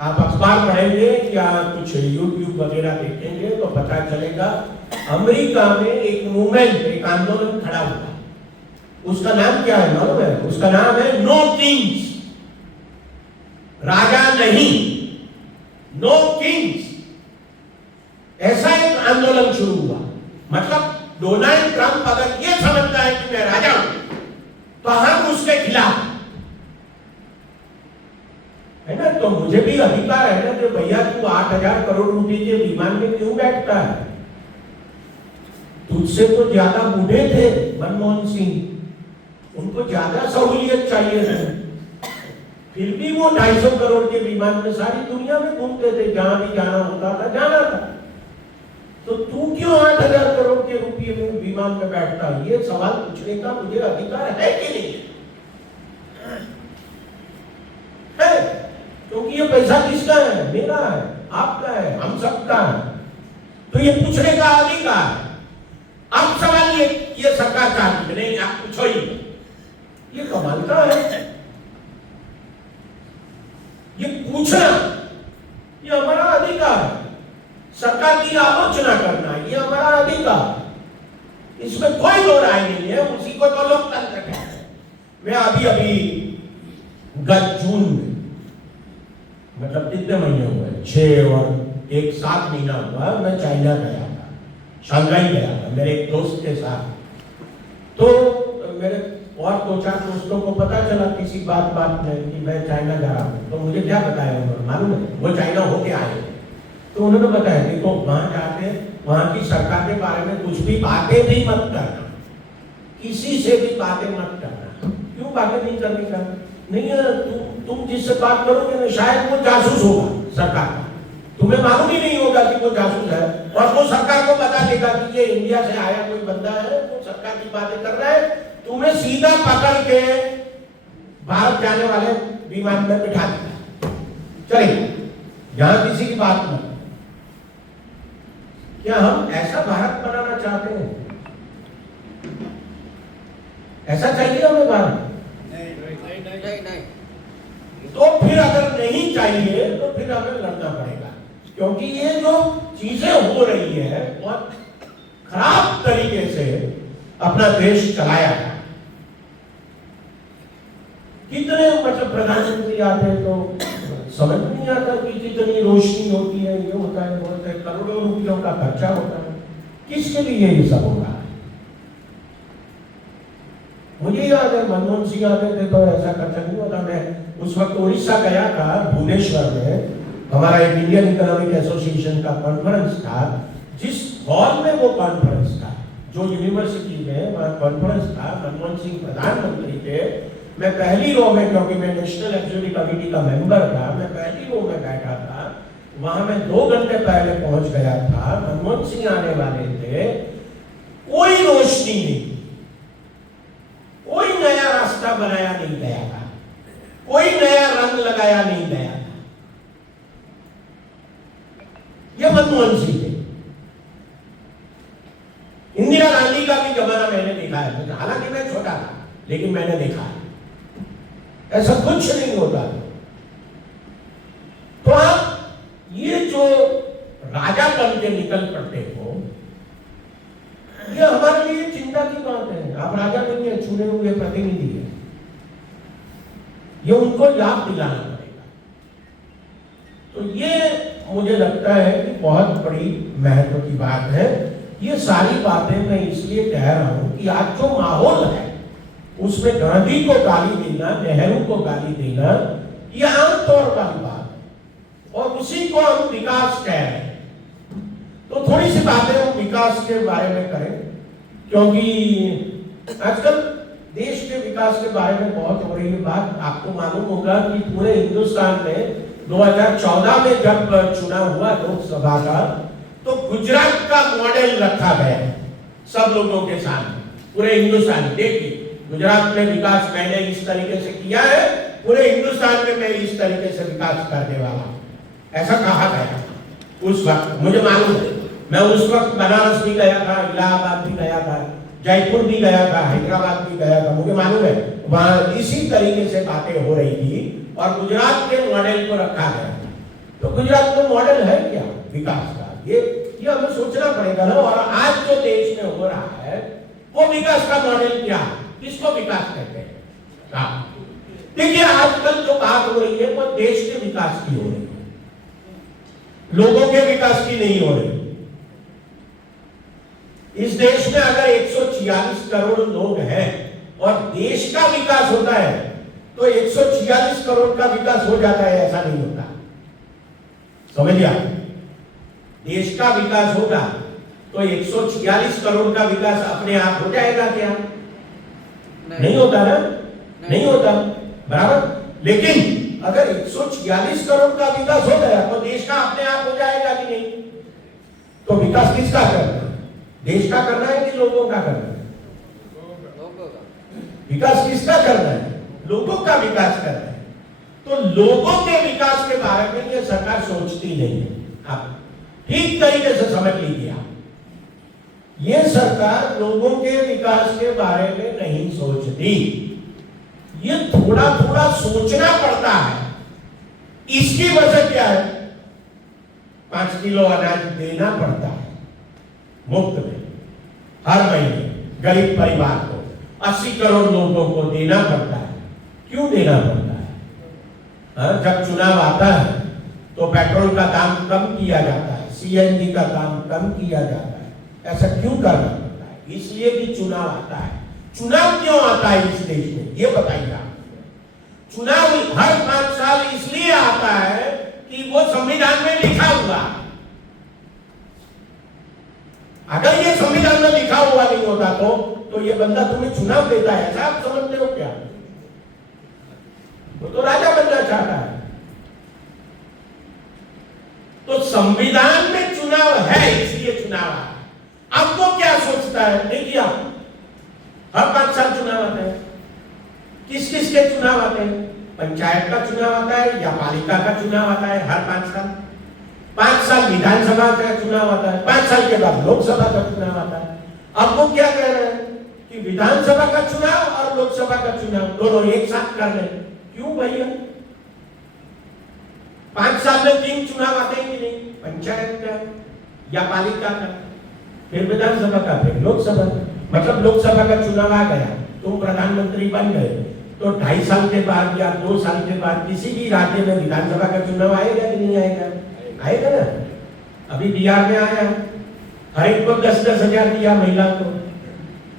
आप अखबार पढ़ेंगे या कुछ यूट्यूब वगैरह देखेंगे तो पता चलेगा अमेरिका में एक मूवमेंट, एक आंदोलन खड़ा हुआ। उसका नाम क्या है मालूम है? उसका नाम है नो किंग्स, राजा नहीं, नो किंग्स। ऐसा एक आंदोलन शुरू हुआ। मतलब डोनाल्ड ट्रंप अगर ये समझता है कि मैं राजा हूं तो हम उसके खिलाफ है ना। तो मुझे भी अधिकार है ना कि भैया तू 8,000 करोड़ रुपए के विमान में क्यों बैठता है? तुझसे तो ज्यादा बूढ़े थे मनमोहन सिंह, उनको ज्यादा सहूलियत चाहिए थी, फिर भी वो 250 करोड़ के विमान में सारी दुनिया में घूमते थे, जहां भी जाना होता था जाना था। तो तू क्यों 8,000 करोड़ के रुपये में विमान में बैठता? ये सवाल पूछने का मुझे अधिकार है कि नहीं है? क्योंकि ये पैसा किसका है? मेरा है, आपका है, हम सबका है। तो ये पूछने का अधिकार है। अब सवाल ये सरकार चाहती है नहीं, आप पूछो ही। ये कमाल का है, ये पूछना ये हमारा अधिकार है। सरकार की आलोचना करना ये हमारा अधिकार, इसमें कोई दो राय नहीं है। उसी को तो लोकतंत्र कहते हैं। मैं अभी गत जून में, मतलब कितने महीने हुए, 6 और 1 7 महीना हुआ, मैं चाइना गया था, शंघाई गया था मेरे एक दोस्त के साथ। तो मेरे और 2-4 दोस्तों को पता चला किसी बात में कि मैं चाइना जा रहा हूँ। तो मुझे क्या बताया उन्होंने मालूम है? वो चाइना होके आए। तो उन्होंने बताया कि तो वहां जाके वहां की सरकार के बारे में कुछ भी बातें भी मत करना, किसी से भी बातें मत करना। क्यों बातें नहीं करने का? नहीं है, तुम जिससे बात करोगे ना शायद वो जासूस होगा सरकार का, तुम्हें मालूम ही नहीं होगा कि वो जासूस है, और वो सरकार को बता देगा कि ये इंडिया से आया कोई बंदा है, वो सरकार की बातें कर रहा है, तुम्हें सीधा पकड़ के भारत जाने वाले विमान में बिठा देगा, चलिए यहां किसी की बात मत। क्या हम ऐसा भारत बनाना चाहते हैं? ऐसा चाहिए हमें भारत? नहीं। तो फिर अगर नहीं चाहिए तो फिर हमें लड़ना पड़ेगा, क्योंकि ये जो चीजें हो रही है बहुत खराब तरीके से अपना देश चलाया है। कितने मतलब प्रधानमंत्री आते हैं तो समझ नहीं आता कि कितनी रोशनी होती है, ये होता है, वो होता है, करोड़ों रुपयों का खर्चा होता है, किसके लिए ये सब हो रहा है? मुझे याद है मनमोहन सिंह आते थे तो ऐसा खर्चा नहीं होता। मैं उस वक्त उड़ीसा गया था, भुवनेश्वर में हमारा एक इंडियन इकोनॉमिक एसोसिएशन का कॉन्फ्रेंस था। जिस हॉल में वो कॉन्फ्रेंस था, जो यूनिवर्सिटी में वहाँ कॉन्फ्रेंस था, मनमोहन सिंह प्रधानमंत्री थे, मैं पहली रो में, क्योंकि मैं नेशनल एग्जीक्यूटिव कमेटी का मेंबर था, मैं पहली रो में बैठा था। वहां मैं 2 घंटे पहले पहुंच गया था, मनमोहन सिंह आने वाले थे, कोई रोशनी नहीं, कोई नया रास्ता बनाया नहीं गया था, कोई नया रंग लगाया नहीं गया था। यह मनमोहन सिंह थे। इंदिरा गांधी का भी जमाना मैंने देखा है, हालांकि मैं छोटा था, लेकिन मैंने देखा है ऐसा कुछ नहीं होता। तो आप ये जो राजा बन के निकल पड़ते हो, ये हमारे लिए चिंता की बात है। आप राजा नहीं है, चुने हुए प्रतिनिधि है, ये उनको याद दिलाना पड़ेगा। तो ये मुझे लगता है कि बहुत बड़ी महत्व की बात है। ये सारी बातें मैं इसलिए कह रहा हूं कि आज जो माहौल है उसमें गांधी को गाली देना, नेहरू को गाली देना, ये आमतौर पर बात, और उसी को हम विकास कह रहे हैं। तो थोड़ी सी बातें हम विकास के बारे में करें, क्योंकि आजकल देश के विकास के बारे में बहुत हो रही है बात। आपको मालूम होगा कि पूरे हिंदुस्तान में 2014 में जब चुनाव हुआ लोकसभा का, तो गुजरात का मॉडल रखा गया सब लोगों के सामने, पूरे हिंदुस्तान। देखिए, गुजरात में विकास मैंने इस तरीके से किया है, पूरे हिंदुस्तान में मैं इस तरीके से विकास करने वाला, ऐसा कहा गया उस वक्त। मुझे मालूम है, मैं उस वक्त बनारस भी गया था, इलाहाबाद भी गया था, जयपुर भी गया था, हैदराबाद भी गया था। मुझे मालूम है वहां इसी तरीके से बातें हो रही थी और गुजरात के मॉडल को रखा गया। तो गुजरात में मॉडल है क्या विकास का? ये हमें सोचना पड़ेगा ना। और आज जो देश में हो रहा है वो विकास का मॉडल क्या है, किसको विकास कहते हैं? देखिए, आजकल जो बात हो रही है वो देश के विकास की हो रही है, लोगों के विकास की नहीं हो रही। इस देश में अगर 146 करोड़ लोग हैं और देश का विकास होता है तो 146 करोड़ का विकास हो जाता है, ऐसा नहीं होता। समझिए, देश का विकास होगा तो 146 करोड़ का विकास अपने आप हो जाएगा क्या? नहीं होता ना, नहीं होता, बराबर। लेकिन अगर 146 करोड़ का विकास हो गया तो देश का अपने आप हो जाएगा कि नहीं? तो विकास किसका करना है? देश का करना है कि लोगों का करना है? विकास किसका करना है? लोगों का विकास करना है। तो लोगों के विकास के बारे में ये सरकार सोचती नहीं है। आप ठीक तरीके से समझ लीजिए, आप ये सरकार लोगों के विकास के बारे में नहीं सोचती, ये थोड़ा थोड़ा सोचना पड़ता है। इसकी वजह क्या है? 5 किलो अनाज देना पड़ता है मुफ्त में हर महीने गरीब परिवार को, 80 करोड़ लोगों को देना पड़ता है। क्यों देना पड़ता है? जब चुनाव आता है तो पेट्रोल का दाम कम किया जाता है, सीएनजी का दाम कम किया जाता है। ऐसा क्यों करना पड़ता है? इसलिए कि चुनाव आता है। चुनाव क्यों आता है इस देश में, ये बताइए आप। चुनाव हर 5 साल इसलिए आता है कि वो संविधान में लिखा हुआ। अगर ये संविधान में लिखा हुआ नहीं होता तो ये बंदा तुम्हें चुनाव देता है, ऐसा आप समझते हो क्या? वो तो राजा बनना चाहता है। तो संविधान में चुनाव है, इसलिए चुनाव है। अब वो क्या सोचता है? देखिए, हर 5 साल चुनाव आते हैं। किस किस के चुनाव आते हैं? पंचायत का चुनाव आता है या पालिका का चुनाव आता है हर 5 साल। 5 साल विधानसभा का चुनाव आता है, 5 साल के बाद लोकसभा का चुनाव आता है। अब वो क्या कह रहे हैं कि विधानसभा का चुनाव और लोकसभा का चुनाव दोनों एक साथ कर लें। क्यों भैया? 5 साल में 3 चुनाव आते हैं कि नहीं? पंचायत का या पालिका का, फिर विधानसभा का, फिर लोकसभा का। मतलब लोकसभा का चुनाव आ गया, तुम प्रधानमंत्री बन गए, तो 2.5 साल के बाद या 2 साल के बाद किसी भी राज्य में विधानसभा का चुनाव आएगा कि नहीं आएगा? आएगा ना। अभी बिहार में आया, हर एक को 10-10 हजार दिया महिला को।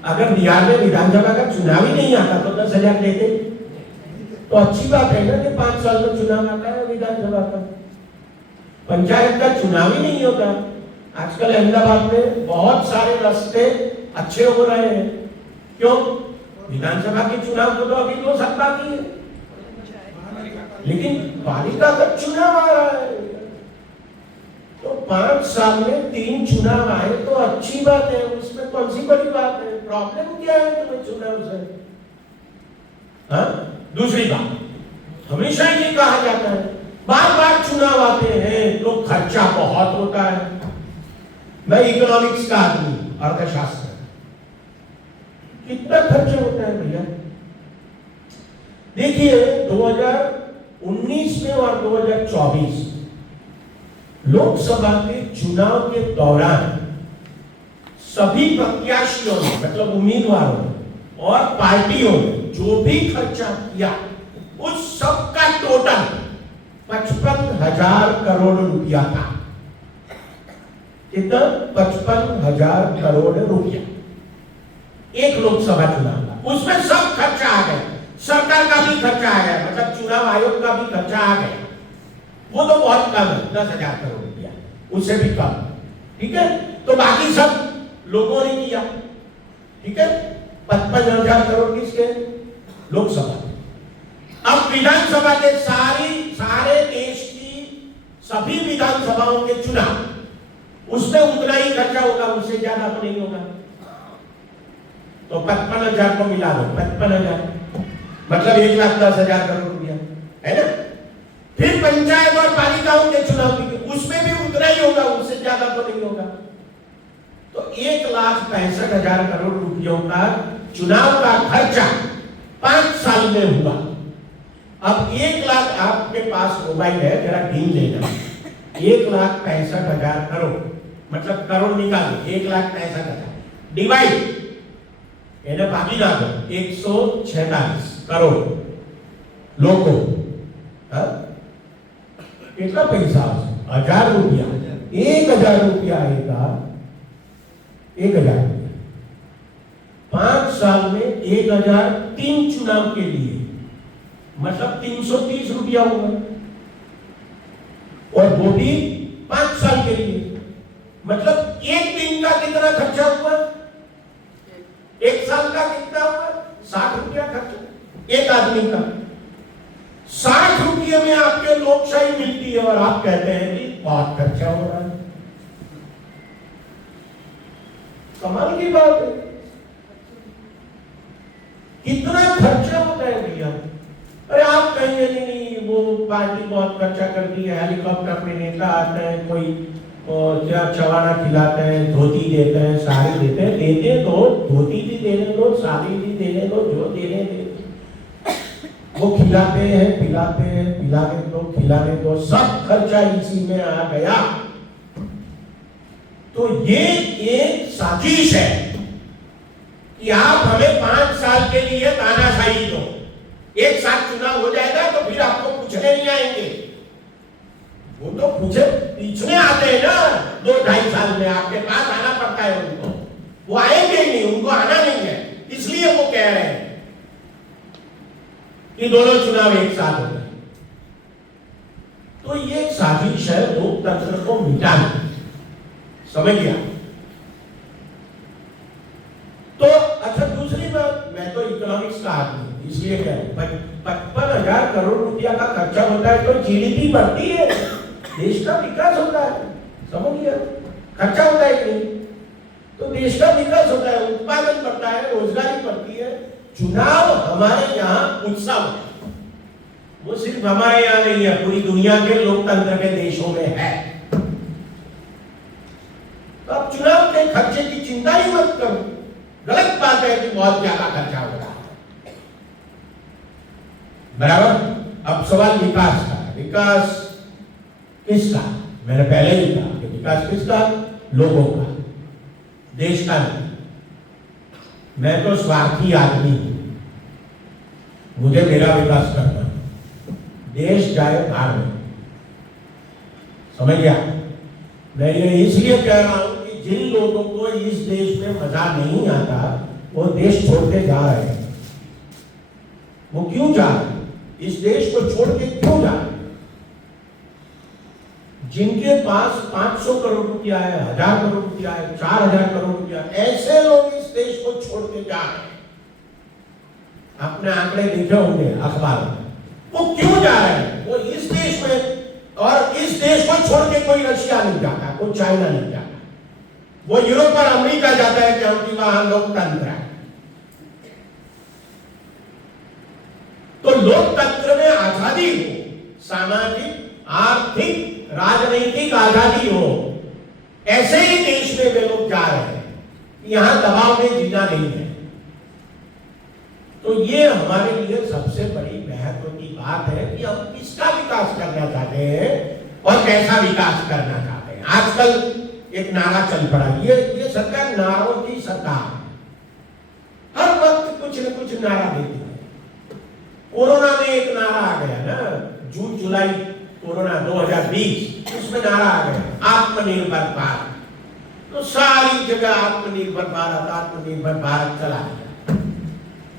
अगर बिहार में विधानसभा का चुनाव ही नहीं आता तो 10 हजार देते। तो अच्छी बात है ना कि 5 साल में चुनाव आता है विधानसभा का। पंचायत का चुनाव ही नहीं होता। आजकल अहमदाबाद में बहुत सारे रास्ते अच्छे हो रहे हैं। क्यों? विधानसभा के चुनाव को तो अभी 2 साल बाकी है, लेकिन पालिका का चुनाव आ रहा है। तो 5 साल में 3 चुनाव आए तो अच्छी बात है, उसमें कौन सी बड़ी बात है? प्रॉब्लम क्या है तुम्हें चुनाव से? हाँ? दूसरी बात, हमेशा ये कहा जाता है बार बार चुनाव आते हैं तो खर्चा बहुत होता है। मैं इकोनॉमिक्स का आदमी, अर्थशास्त्र, कितना खर्चा होता है भैया? देखिए 2019 में और 2024 लोकसभा के चुनाव के दौरान सभी प्रत्याशियों ने, मतलब उम्मीदवारों ने और पार्टियों ने जो भी खर्चा किया उस सब का टोटल 55,000 करोड़ रुपया था। कितना? 55,000 करोड़ रुपया एक लोकसभा चुनाव का। उसमें सब खर्चा आ गया, सरकार का भी खर्चा आ गया, मतलब चुनाव आयोग का भी खर्चा आ गया। वो तो बहुत कम है, 10,000 करोड़ रुपया, उससे भी कम। ठीक है, तो बाकी सब लोगों ने किया। ठीक है, 55,000 करोड़ किसके? लोकसभा। अब विधानसभा के सारे देश की सभी विधानसभाओं के चुनाव, उसमें उतना ही खर्चा होगा, उससे ज्यादा तो नहीं होगा। तो 55,000 को मिला दो, 55,000 मतलब 1,10,000 करोड़ रुपया, है ना। फिर पंचायत और पालिकाओं के चुनाव भी, उसमें भी उतना ही होगा, उससे ज्यादा तो नहीं होगा। तो 1,65,000 करोड़ रुपयों का चुनाव का खर्चा 5 साल में हुआ। अब 1 लाख, आपके पास मोबाइल है, जरा गिन लेना, 1,65,000 करोड़, मतलब करोड़ निकालो, 1,65,000 डिवाइड, यानी बाकी ना दो, 146 करोड़ लोगों, कितना पैसा? 1,000 रुपया, 1,000 रुपया आएगा, 1,000 रुपया 5 साल में 1,000 3 चुनाव के लिए, मतलब 330 रुपया होगा। और वो भी 5 साल के लिए, मतलब एक दिन का कितना खर्चा हुआ? 1 साल का कितना हुआ? 60 रुपया खर्चा एक आदमी का। 60 रुपये में आपके लोकशाही मिलती है और आप कहते हैं कि बहुत खर्चा हो रहा है। कमाल की बात है। कितना खर्चा होता है भैया? अरे आप कहेंगे नहीं वो पार्टी बहुत खर्चा करती है, हेलीकॉप्टर में नेता आते हैं, कोई क्या चवाना खिलाते हैं, धोती देते हैं, साड़ी देते हैं, देते तो धोती भी देने दो, साड़ी भी देने दो, जो देने दे, वो खिलाते हैं, पिलाने दो, खिलाने दो, सब खर्चा इसी में आ गया। तो ये एक साजिश है कि आप हमें 5 साल के लिए तानाशाही दो, एक साथ चुनाव हो जाएगा तो फिर आपको पूछने नहीं आएंगे। वो तो पूछने आते हैं ना, 2-2.5 साल में आपके पास आना पड़ता है उनको, वो आएंगे ही नहीं, उनको आना नहीं है, इसलिए वो कह रहे हैं कि दोनों चुनाव एक साथ हो गए। तो ये एक साजिश है लोकतंत्र को मिटाने, समझ गया? तो अच्छा, दूसरी बात, मैं तो इकोनॉमिक्स का आदमी, इसलिए कह रहा हूं 55,000 करोड़ रुपया का खर्चा होता है तो जीडीपी बढ़ती है, देश का विकास होता है, समझ गया? खर्चा होता है कि नहीं? तो देश का विकास होता है, उत्पादन बढ़ता है, रोजगारी बढ़ती है। चुनाव हमारे यहाँ उत्सव है, वो सिर्फ हमारे यहाँ नहीं है, पूरी दुनिया के लोकतंत्र के देशों में है। तो आप चुनाव के खर्चे की चिंता ही मत करो। गलत बात है कि बहुत ज्यादा खर्चा हो रहा है, बराबर। अब सवाल विकास का, विकास किसका? मैंने पहले ही कहा कि विकास किसका? लोगों का, देश का नहीं। मैं तो स्वार्थी आदमी हूं, मुझे मेरा विकास करना, देश जाए भाड़ में। समझ गया? मैं ये इसलिए कह रहा हूं कि जिन लोगों को इस देश में मजा नहीं आता वो देश छोड़ के जा रहे हैं। वो क्यों जा रहे हैं? इस देश को छोड़ के क्यों जा रहे हैं? जिनके पास 500 करोड़ रुपया है, 1000 करोड़ रुपया है, 4000 करोड़ रुपया, ऐसे लोग इस देश को छोड़ के जा रहे हैं। अपने आंकड़े लिखे होंगे अखबार में। वो क्यों जा रहे हैं? वो इस देश में, और इस देश को छोड़ के कोई रशिया नहीं जाता, कोई चाइना नहीं जाता, वो यूरोप और अमेरिका जाता है क्योंकि वहां लोकतंत्र है। तो लोकतंत्र में आजादी हो, सामाजिक, आर्थिक, राजनीतिक आजादी हो, ऐसे ही देश में वे लोग जा रहे हैं। यहां दबाव में जीना नहीं है। तो ये हमारे लिए सबसे बड़ी महत्व की बात है कि हम किसका विकास करना चाहते हैं और कैसा विकास करना चाहते हैं। आजकल एक नारा चल पड़ा, ये सरकार नारों की सरकार, हर वक्त कुछ न कुछ नारा देती है। कोरोना में एक नारा आ गया ना, जून जुलाई कोरोना 2020, उसमें नारा आ गया आत्मनिर्भर भारत। तो सारी जगह आत्मनिर्भर भारत चला गया।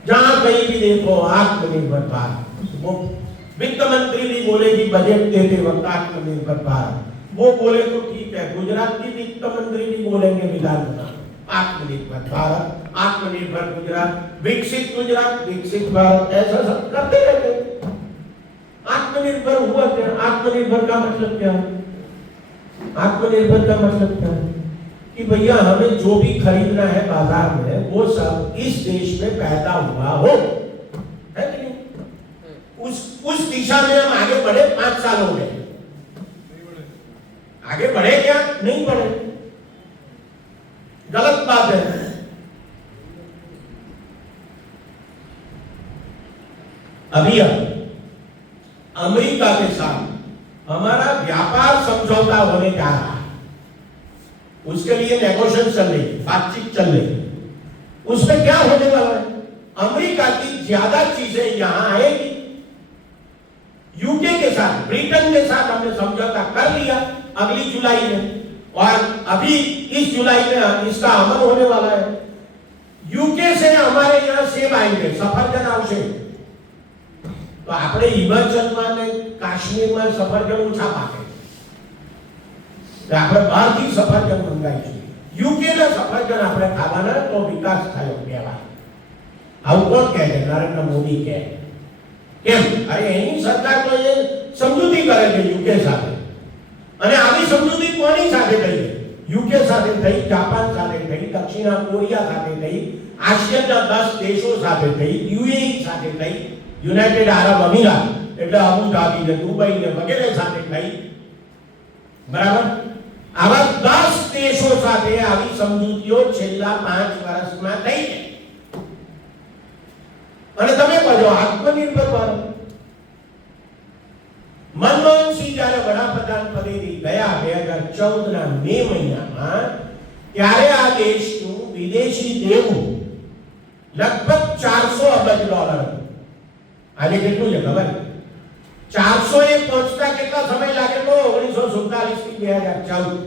जहां कहीं भी देखो आत्मनिर्भर भारत। वो वित्त मंत्री भी बोले कि बजट देते वक्त आत्मनिर्भर भारत, वो बोले तो ठीक है। गुजरात की वित्त मंत्री भी बोलेंगे विधानसभा आत्मनिर्भर भारत, आत्मनिर्भर गुजरात, विकसित भारत, ऐसा सब करते रहते। आत्मनिर्भर हुआ क्या? आत्मनिर्भर का मतलब क्या है? आत्मनिर्भर का मतलब क्या है? कि भैया हमें जो भी खरीदना है बाजार में वो सब इस देश में पैदा हुआ हो, है कि नहीं? उस दिशा में हम आगे बढ़े। 5 साल हो गए, आगे बढ़े क्या? नहीं बढ़े। गलत बात है। अभी अमेरिका के साथ हमारा व्यापार समझौता होने जा रहा है। उसके लिए नेगोशिएशन चल रही, बातचीत चल रही। उसमें क्या होने वाला है? अमेरिका की ज्यादा चीजें यहां आएगी। यूके के साथ, ब्रिटेन के साथ हमने समझौता कर लिया अगली जुलाई में, और अभी इस जुलाई में इसका अमल होने वाला है। यूके से हमारे यहां सेब आएंगे, सफरजन आवशे। तो આપણે હિમાચલમાં ને કાશ્મીરમાં સફરજન ઓછા પાકે, આપણે બહારથી સફરજન મંગાવીશું। યુકેના સફરજન આપણે ખાવાના તો વિકાસ થયો કહેવાય। આવું કોણ કહે છે? નરેન્દ્ર મોદી કહે। કેમ? અરે એની સરકાર તો એ સમજૂતી કરે છે યુકે સાથે, અને આવી સમજૂતી કોની સાથે થઈ? યુકે સાથે થઈ, જાપાન સાથે થઈ, દક્ષિણ કોરિયા સાથે થઈ, આસિયાના 10 દેશો સાથે થઈ, યુએઈ સાથે થઈ, યુનાઇટેડ આરબ અમીરાત એટલે અબુધાબી ને દુબઈ ને વગેરે સાથે થઈ। બરાબર? આવા 10 દેશો સાથે આવી સમજૂતીઓ છેલ્લા 5 વર્ષમાં થઈ છે। અને તમે કહો આત્મનિર્ભર ભારત। મનમોહન સિંહ જ્યારે વડાપ્રધાન પદેથી ગયા 2014 ના મે મહિનામાં, ત્યારે આ દેશનું વિદેશી દેવું લગભગ 400 અબજ ડોલર હતું। આજે કેટલું છે ખબર? 400 એ પહોંચતા કેટલા સમય લાગે? તો 1947 થી 2014।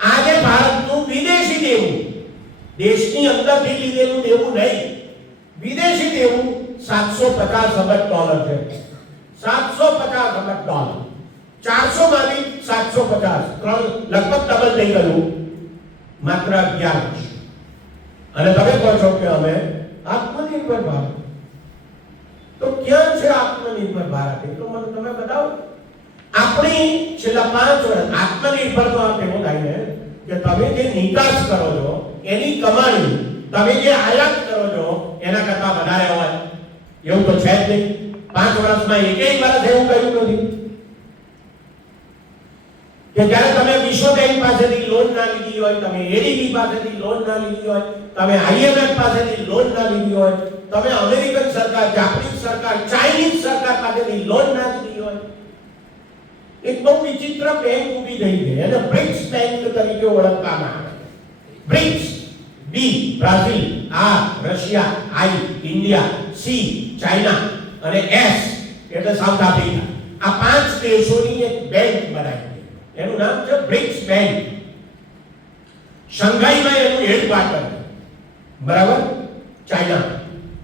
આજે ભારતનું વિદેશી દેવું, દેશની અંદરથી લીધેલું દેવું નહીં, વિદેશી દેવું 750 અબજ ડોલર છે। 750 અબજ ડોલર, 400 માંથી 750, લગભગ ડબલ થઈ ગયું માત્ર 11 વર્ષ। અને તમે કહો છો કે અમે આત્મનિર્ભર ભારત। तो क्या છે આત્મનિર્ભર ભારત? એ તો મને તમે બતાવો। આપણી છેલ્લા 5 વર્ષ આત્મનિર્ભર તો આ કેવો થાય ને કે તમે જે નિકાસ કરો છો એની કમાણી તમે જે આયાત કરો છો એના કરતા વધારે હોય, એવું તો છે જ નહીં। 5 વર્ષમાં એકેય વર્ષ એવું કર્યું નથી કે જ્યારે તમે વિશ્વ બેંક પાસેથી લોન ના લીધી હોય, તમે એડીબી પાસેથી લોન ના લીધી હોય, તમે આઈએમએફ પાસેથી લોન ના લીધી હોય, તમે અમેરિકન સરકાર, જાપાનીઝ સરકાર, ચાઇનીઝ સરકાર પાસેથી લોન ના લીધી હોય। એક બહુ વિચિત્ર બેંક ઊભી થઈ છે, એને બ્રિક્સ બેંક તરીકે ઓળખવામાં આવે છે। બ્રિક્સ, બી બ્રાઝિલ, આર રશિયા, આઈ ઇન્ડિયા, સી ચાઇના અને એસ એટલે સાઉથ આફ્રિકા, આ 5 દેશોની એક બેંક બનાવી. એનું નામ છે બ્રિક્સ બેંક. શંઘાઈમાં એનું હેડક્વાર્ટર, બરાબર, ચાઇના.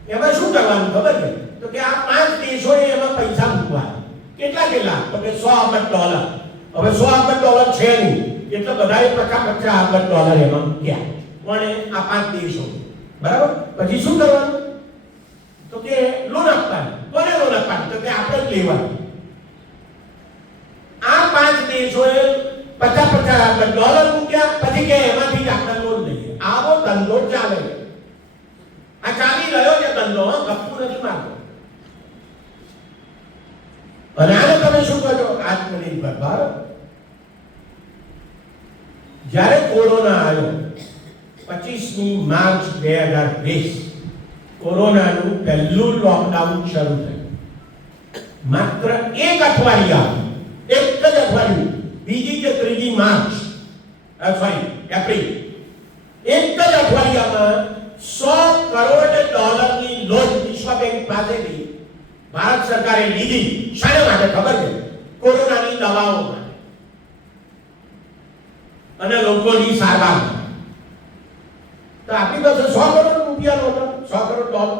એમાં શું કરવાનું ખબર છે? તો કે આ 5 દેશોએ એમાં પૈસા મૂકવા. કેટલા? તો કે $100 અબજ. હવે $100 અબજ છે નહીં એટલે બધાએ $50 અબજ એમાં મૂક્યા. કોણે? આ 5 દેશો, બરાબર. પછી શું કરવાનું? તો કે લોન આપવાની. કોને લોન આપવાની? તો કે આપણે જ લેવાની. આ 5 દેશોએ $50 અબજ મૂક્યા. પછી કે એમાંથી જ આપણે લોન લઈએ. આવો ધંધો ચાલે. આ ચાલી રહ્યો છે ધંધો, ગપ્પુ નથી મારતો. અને આને તમે શું કહો છો? આત્મનિર્ભર ભારત. જ્યારે કોરોના આવ્યો 25મી માર્ચ 2020, કોરોનાનું પહેલું લોકડાઉન શરૂ થયું. માત્ર એક અઠવાડિયા, એક જ અઠવાડિયું, બીજી કે ત્રીજી માર્ચ, એપ્રિલ, એક જ અઠવાડિયામાં $100 કરોડની લોન વિશ્વ બેંક પાસેથી ભારત સરકારે લીધી. શાના માટે ખબર છે? કોરોનાની દવાઓ માટે અને લોકોની સારવાર માટે. તો આપણી પાસે $100 કરોડ હતા, $100 કરોડ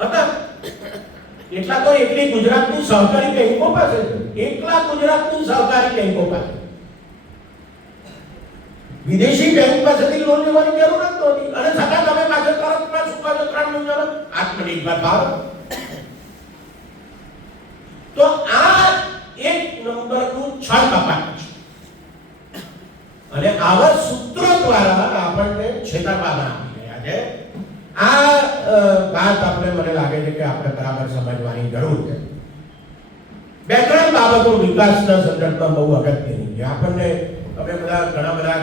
હતા. એટલા તો એકલી ગુજરાતની સહકારી બેંકો પાસે છે. એકલા ગુજરાતની સહકારી બેંકો પાસે. વિદેશી બેંક પાસેથી લોન લેવાની જરૂર જ નહોતી. અને છતાં તમે પાછળ તરતમાં શું કહો? 3 મહિનામાં આત્મનિર્ભર ભારત. તો આ એક નંબરનું છળ કપાટ છે. અને આવા સૂત્રો દ્વારા આપણને છેતરવામાં આવી રહ્યા છે. આ વાત આપણે, મને લાગે છે કે આપણે બરાબર સમજવાની જરૂર છે. 2-3 બાબતો વિકાસના સંદર્ભમાં બહુ અગત્યની છે. આપણને, તમે બધા ઘણા બધા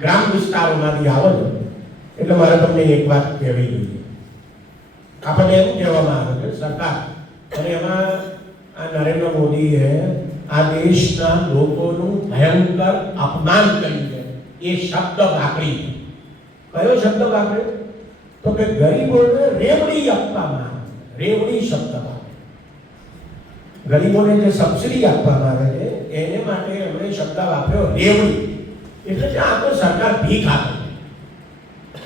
ગ્રામ વિસ્તારોમાંથી આવો છો એટલે મારે તમને એક વાત કહેવી જોઈએ. આપણને એમ કહેવામાં આવે છે સરકાર, અને એમાં આ નરેન્દ્ર મોદીએ આ દેશના લોકોનું ભયંકર અપમાન કર્યું છે. એ શબ્દ વાપરી. કયો શબ્દ વાપર્યો? તો કે ગરીબોને રેવડી આપવામાં આવે. રેવડી શબ્દ વાપરે. ગરીબોને જે સબસિડી આપવામાં આવે છે એને માટે એમણે શબ્દ વાપર્યો રેવડી. એટલે કે આ તો સરકાર ભીખ આપે.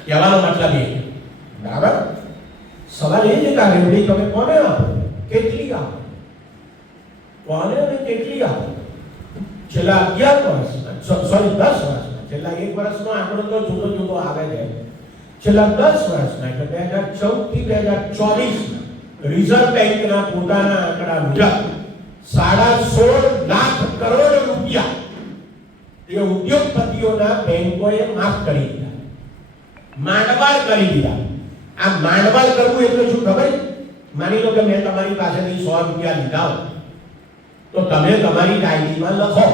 કહેવાનો મતલબ એ, બરાબર. સવાલ એ છે કે આ રેવડી તમે કોને આપો? કેટલી આપો? કોને અને કેટલી આપો? છેલ્લા 11 વર્ષમાં, 10 વર્ષમાં, છેલ્લા 1 વર્ષનો આંકડો તો જુદો જુદો આવે છે. છેલ્લા 10 વર્ષમાં એટલે 2014 થી 2024 રિઝર્વ બેંકના પોતાના આંકડા મુજબ 16.5 લાખ કરોડ રૂપિયા એ ઉદ્યોગપતિઓના બેંકોએ માફ કરી દીધા, માંડવાળ કરી દીધા. આ માંડવાળ કરવું એટલે શું ખબર? માની લો કે મેં તમારી પાસેથી 100 રૂપિયા લીધા હોય તો તમે તમારી ડાયરીમાં લખો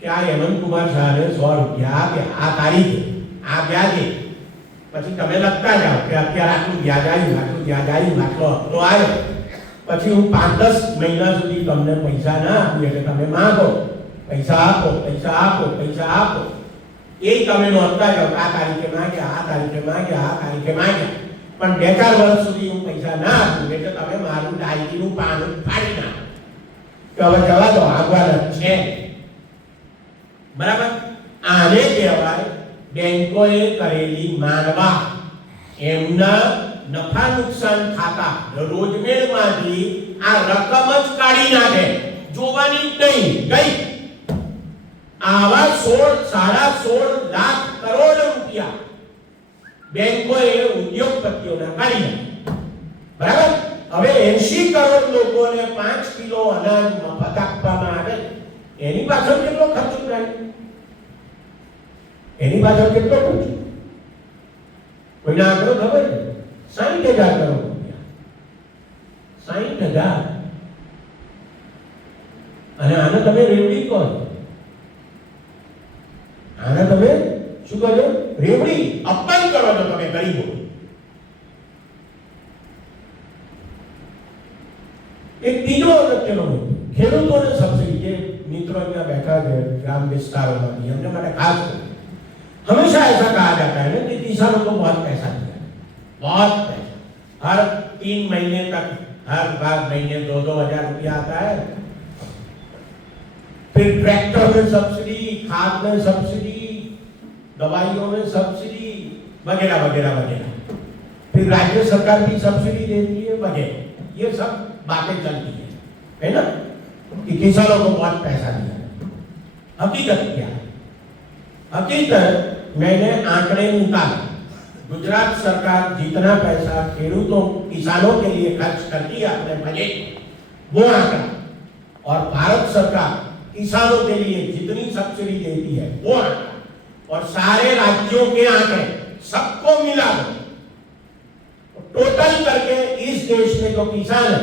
કે આ હેમંત કુમાર શાહને 100 રૂપિયા આપ્યા આ તારીખે, આ વ્યાજે. પછી તમે લખતા જાઓ કે અત્યારે આટલું વ્યાજ આવ્યું, આટલું વ્યાજ આવ્યું, આટલો હપ્તો આવ્યો. પછી હું 5-10 મહિના સુધી તમને પૈસા ના આપું એટલે તમે માંગો પૈસા આપો, પૈસા આપો, પૈસા આપો. એ તમે નોંધતા જાઓ આ તારીખે માંગ્યા, આ તારીખે માંગ્યા, આ તારીખે માંગ્યા. પણ 2-4 વર્ષ સુધી હું પૈસા ના આપું એટલે તમે મારું ડાયરીનું પાનું ફાડી નાખો કે હવે જવા દો, આગળ છે. બરાબર. આને કહેવાય બેંકોએ કરેલી માંડવા. એમના નફા નુકસાન ખાતા રોજમેરમાંથી આ રકમ જ કાઢી નાખે, જોવાની નહીં ગઈ. આવા 16.5 લાખ કરોડ રૂપિયા બેંકોએ ઉદ્યોગપતિઓના કાઢી નાખ્યા. બરાબર. હવે 80 કરોડ લોકોને 5 કિલો અનાજ મફત આપવામાં આવે. એની પાછળ કેટલો ખર્ચ થાય? એની પાછળ કેટલો ખર્ચ? કોઈના આંકડો ખબર છે? 60,000 કરોડ રૂપિયા. 60,000. અને આને તમે રેવડી કહો? આને તમે શું કહો છો? રેવડી. અપમાન કરો છો તમે ગરીબો. એક બીજો અગત્યનો મુદ્દો, ખેડૂતોને સબસિડી. જે મિત્રો અહીંયા बैठा है ग्राम विस्तारों में, हमने मैंने खास हमेशा ऐसा कहा जाता है ना कि किसानों को बहुत पैसा दिया, बहुत पैसा। हर 3 महीने तक, हर बार महीने 2-2 हजार रुपया आता है। फिर ट्रैक्टर में सब्सिडी, खाद में सब्सिडी, दवाइयों में सब्सिडी, वगैरह वगैरह वगैरह। फिर राज्य सरकार भी सब्सिडी देती है वगैरह। ये सब बातें चलती है ना, कि किसानों को बहुत पैसा दिया। हकीकत क्या है? हकीकत मैंने आंकड़े निकाले। गुजरात सरकार जितना पैसा खेडूतों किसानों के लिए खर्च करती है अपने बजट, वो आंकड़ा, और भारत सरकार किसानों के लिए जितनी सब्सिडी देती है वो आंकड़ा, और सारे राज्यों के आंकड़े सबको मिला दो, टोटल करके इस देश में जो किसान है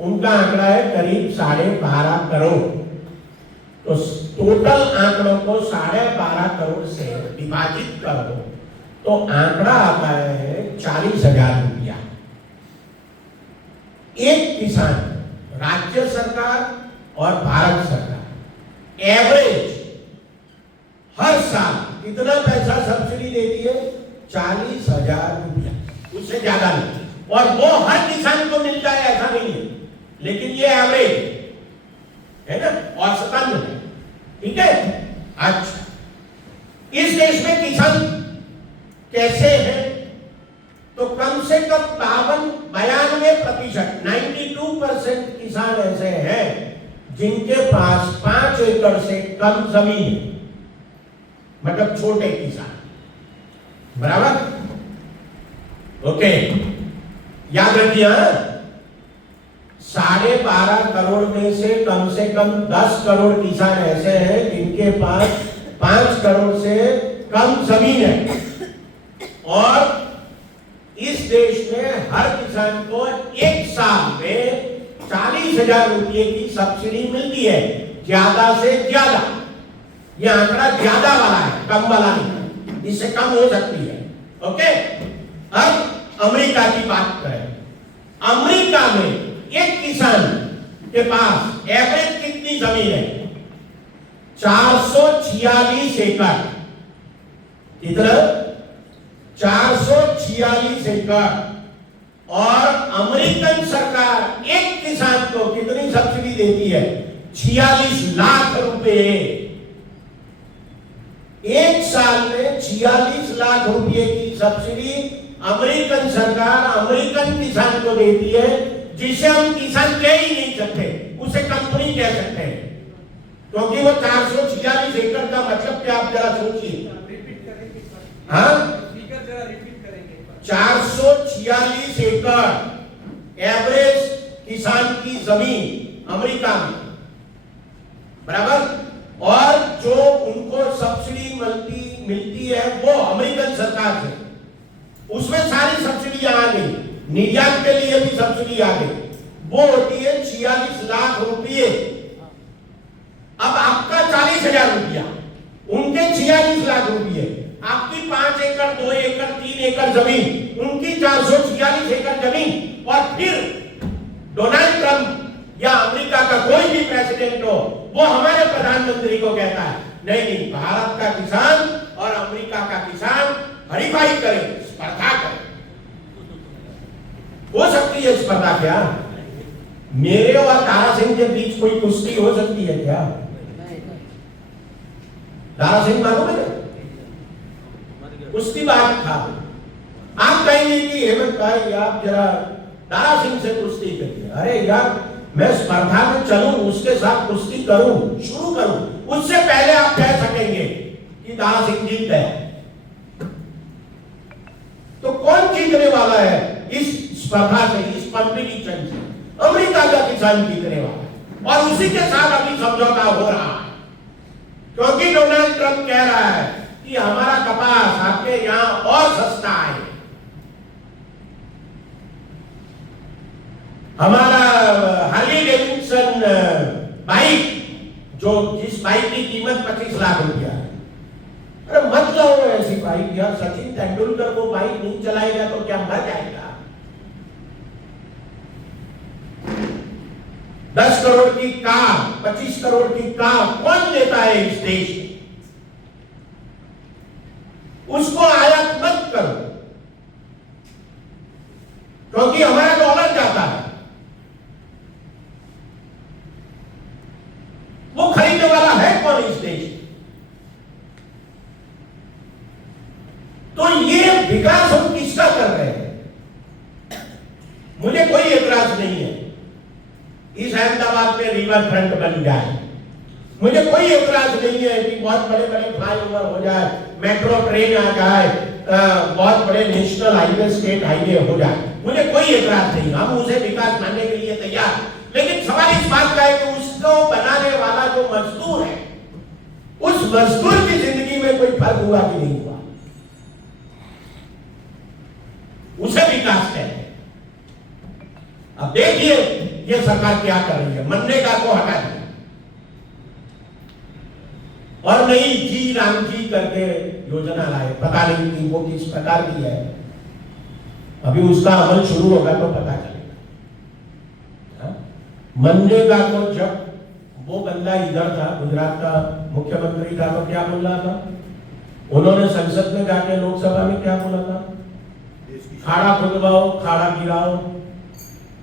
उनका आंकड़ा है करीब 12.5 करोड़। तो टोटल आंकड़ों को 12.5 करोड़ से विभाजित करो तो आंकड़ा आता है 40,000 रुपया। एक किसान, राज्य सरकार और भारत सरकार एवरेज हर साल कितना पैसा सब्सिडी देती है? 40,000 रुपया, उससे ज्यादा नहीं। और वो हर किसान को मिलता है ऐसा नहीं है, लेकिन ये एवरेज है ना, औसतन है। ठीक है। अच्छा, इस देश में किसान कैसे है? तो कम से कम 92% 92% किसान ऐसे हैं जिनके पास 5 एकड़ से कम जमीन है, मतलब छोटे किसान। बराबर? ओके, याद रखिए। 12.5 करोड़ में से कम 10 करोड़ किसान ऐसे हैं जिनके पास 5 करोड़ से कम जमीन है। और इस देश में हर किसान को एक साल में 40,000 रुपये की सब्सिडी मिलती है, ज्यादा से ज्यादा। यह आंकड़ा ज्यादा वाला है, कम वाला नहीं, इससे कम हो सकती है। ओके। अब अमेरिका की बात करें। अमेरिका में एक किसान के पास एवरेज कितनी जमीन है? 446 एकड़। कितना? 446 एकड़। और अमेरिकन सरकार एक किसान को कितनी सब्सिडी देती है? 46 लाख रुपए। एक साल में 46 लाख रुपए की सब्सिडी अमेरिकन सरकार अमेरिकन किसान को देती है, जिसे हम किसान कह ही नहीं सकते, उसे कंपनी कह सकते हैं, क्योंकि वो 446 एकड़ का मतलब क्या आप जरा सोचिए। हाँ, 446 एकड़ एवरेज किसान की जमीन अमेरिका में। बराबर? और जो उनको सब्सिडी मिलती है वो अमेरिकन सरकार से, उसमें सारी सब्सिडी आ गई, निर्यात के लिए भी सब्सिडी आ गई, वो होती है 46 लाख रुपये। अब आपका 40,000 रुपया, उनके 46 लाख रुपये, आपकी 5 एकड़ 2 एकड़ 3 एकड़ जमीन, उनकी 446 एकड़ जमीन। और फिर डोनाल्ड ट्रंप या अमेरिका का कोई भी प्रेसिडेंट हो, वो हमारे प्रधानमंत्री को कहता है नहीं नहीं, भारत का किसान और अमेरिका का किसान हरीफाई करें, स्पर्धा करें। हो सकती है स्पर्धा क्या? मेरे और दारा सिंह के बीच कोई कुश्ती हो सकती है क्या? दारा सिंह मालूम है? कुश्ती बात था। आप कहेंगे कि हेमंत भाई आप जरा दारा सिंह से कुश्ती करिए। अरे यार, मैं स्पर्धा में चलूं, उसके साथ कुश्ती करूं, शुरू करूं, उससे पहले आप कह सकेंगे कि दारा सिंह जीत गए। तो कौन जीतने वाला है इस स्पर्धा से, इस कंपटीशन से? अमेरिका का किसान जीतने वाला है। और उसी के साथ अभी समझौता हो रहा है, क्योंकि डोनाल्ड ट्रंप कह रहा है कि हमारा कपास आपके यहां और सस्ता है, हमारा हार्ली डेविडसन बाइक, जो जिस बाइक की कीमत 25 लाख रुपया है। अरे मत लो ऐसी बाइक यार, सचिन तेंदुलकर वो बाइक नहीं चलाएगा तो क्या मर जाएगा? 10 करोड़ की कार, 25 करोड़ की कार कौन लेता है इस देश में? उसको आयात मत करो। क्योंकि हमारा डॉलर जाता है, वो खरीदने वाला है कौन इस देश? तो ये विकास हम किसका कर रहे हैं? मुझे कोई एतराज नहीं है इस अहमदाबाद में रिवर फ्रंट बन जाए, मुझे कोई एतराज नहीं है कि बहुत बड़े बड़े फ्लाईओवर हो जाए, मेट्रो ट्रेन आ जाए, बहुत बड़े नेशनल हाईवे, स्टेट हाईवे हो जाए, मुझे कोई एतराज नहीं, हम उसे विकास मानने के लिए तैयार। लेकिन सवाल इस बात का है कि उसको बनाने वाला जो मजदूर है, उस मजदूर की जिंदगी में कोई फर्क हुआ कि नहीं हुआ, उसे विकास कहते हैं। अब देखिए ये सरकार क्या कर रही है, मनरेगा को हटा दिया और नई जी राम जी करके योजना लाए, पता नहीं कि वो किस प्रकार की है, अभी उसका अमल शुरू होगा तो पता चलेगा। मनरेगा को जब वो बंदा इधर था, गुजरात का मुख्यमंत्री था, तो क्या बोल रहा था, उन्होंने संसद में जाके लोकसभा में क्या बोला था, खाड़ा खुदवाओ, खाड़ा गिराओ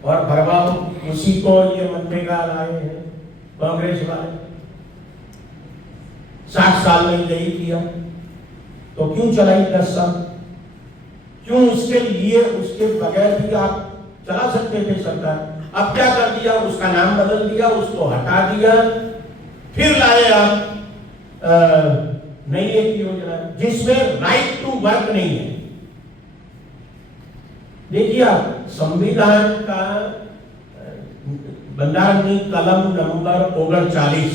और भरवाओ, उसी को ये मनरेगा लाए हैं कांग्रेस वाले। 60 साल में यही किया, तो क्यों चलाई 10 साल? क्यों उसके लिए, उसके बगैर भी आप चला सकते थे सरकार? अब क्या कर दिया, उसका नाम बदल दिया, उसको हटा दिया, फिर लाए आप नई एक योजना जिसमें राइट टू वर्क नहीं है। देखिए आप संविधान का बंधारण कलम नंबर 39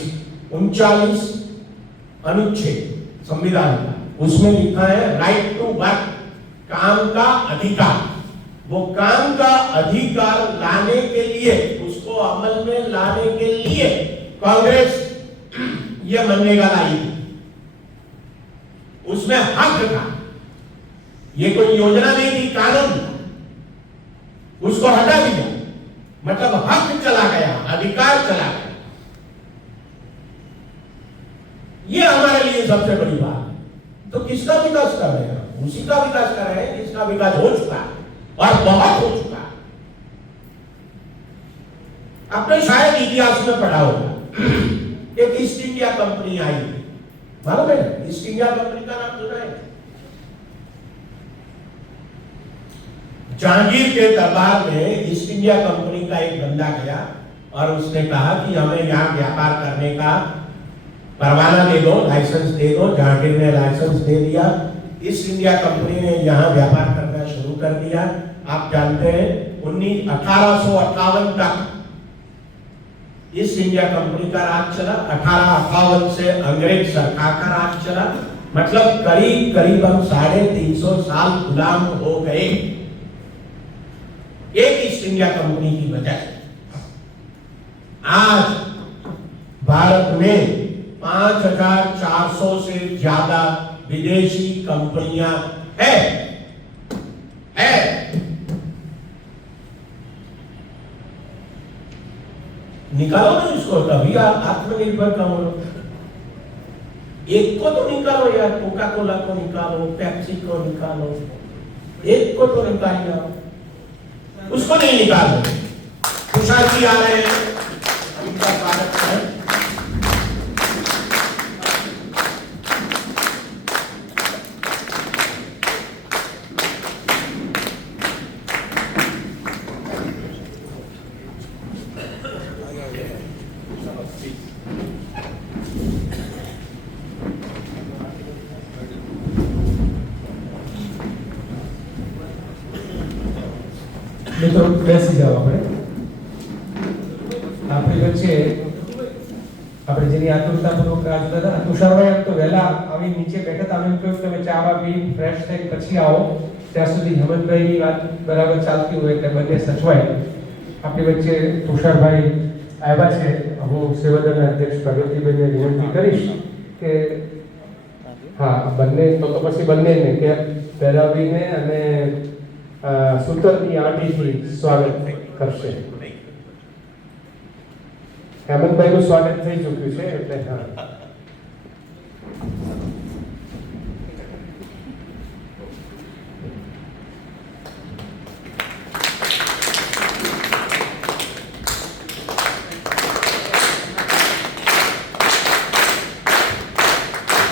अनुच्छेद संविधान का, उसमें लिखा है राइट टू वर्क, काम का अधिकार। वो काम का अधिकार लाने के लिए, उसको अमल में लाने के लिए कांग्रेस ये मनरेगा लाई थी। उसमें हक था, ये कोई योजना नहीं थी, कानून था, उसको हटा दिया, मतलब हक चला गया, अधिकार चला गया। ये हमारे लिए सबसे बड़ी बात है। तो किसका विकास कर रहे हैं? उसी का विकास कर रहे हैं जिसका विकास हो चुका है और बहुत हो चुका है। आपने शायद इतिहास में पढ़ा होगा, एक ईस्ट इंडिया कंपनी आई, मालूम है? ईस्ट इंडिया कंपनी का नाम सुना है? जहांगीर के दरबार में ईस्ट इंडिया कंपनी का एक बंदा गया और उसने कहा कि हमें यहाँ व्यापार करने का परवाना दे दो, लाइसेंस दे दो। जहांगीर ने लाइसेंस दे दिया, ईस्ट इंडिया कंपनी ने यहाँ व्यापार करना शुरू कर दिया। आप जानते हैं 1858 तक ईस्ट इंडिया कंपनी का राज चला, 1858 से अंग्रेज सरकार का राज चला, मतलब करीब करीब हम 350 साल गुलाम हो गए एक ईस्ट इंडिया कंपनी की वजह से। आज भारत में 5400 से ज्यादा विदेशी कंपनियां है। निकालो ना इसको, तभी आप आत्मनिर्भर कम हो। एक को तो निकालो यार, कोका कोला को निकालो, पेप्सी को निकालो, एक को तो निकालिए, उसको नहीं निकाल दो। तुषार जी आ रहे हैं, उनका स्वागत है। મિત્રો બેસી જાઓ, આપણી વચ્ચે આપણે જેની આતુરતાપૂર્વક રાહ જોતા હતા, તુષારભાઈ આમ તો વહેલા આવી નીચે બેઠા હતા, અમે કહ્યું તમે ચા બા પી ફ્રેશ થઈ પછી આવો, ત્યાં સુધી હેમંતભાઈની વાત બરાબર ચાલતી હોય એટલે બંને સચવાય। આપણી વચ્ચે તુષારભાઈ આવ્યા છે, હું સેવાદળના અધ્યક્ષ પ્રગતિભાઈને વિનંતી કરીશ કે હા બંને તો પછી બંનેને કે પહેરાવીને અને સૂતરની આંટીથી સ્વાગત કરશે। હેમંતભાઈનું સ્વાગત થઈ ચૂક્યું છે એટલે હા।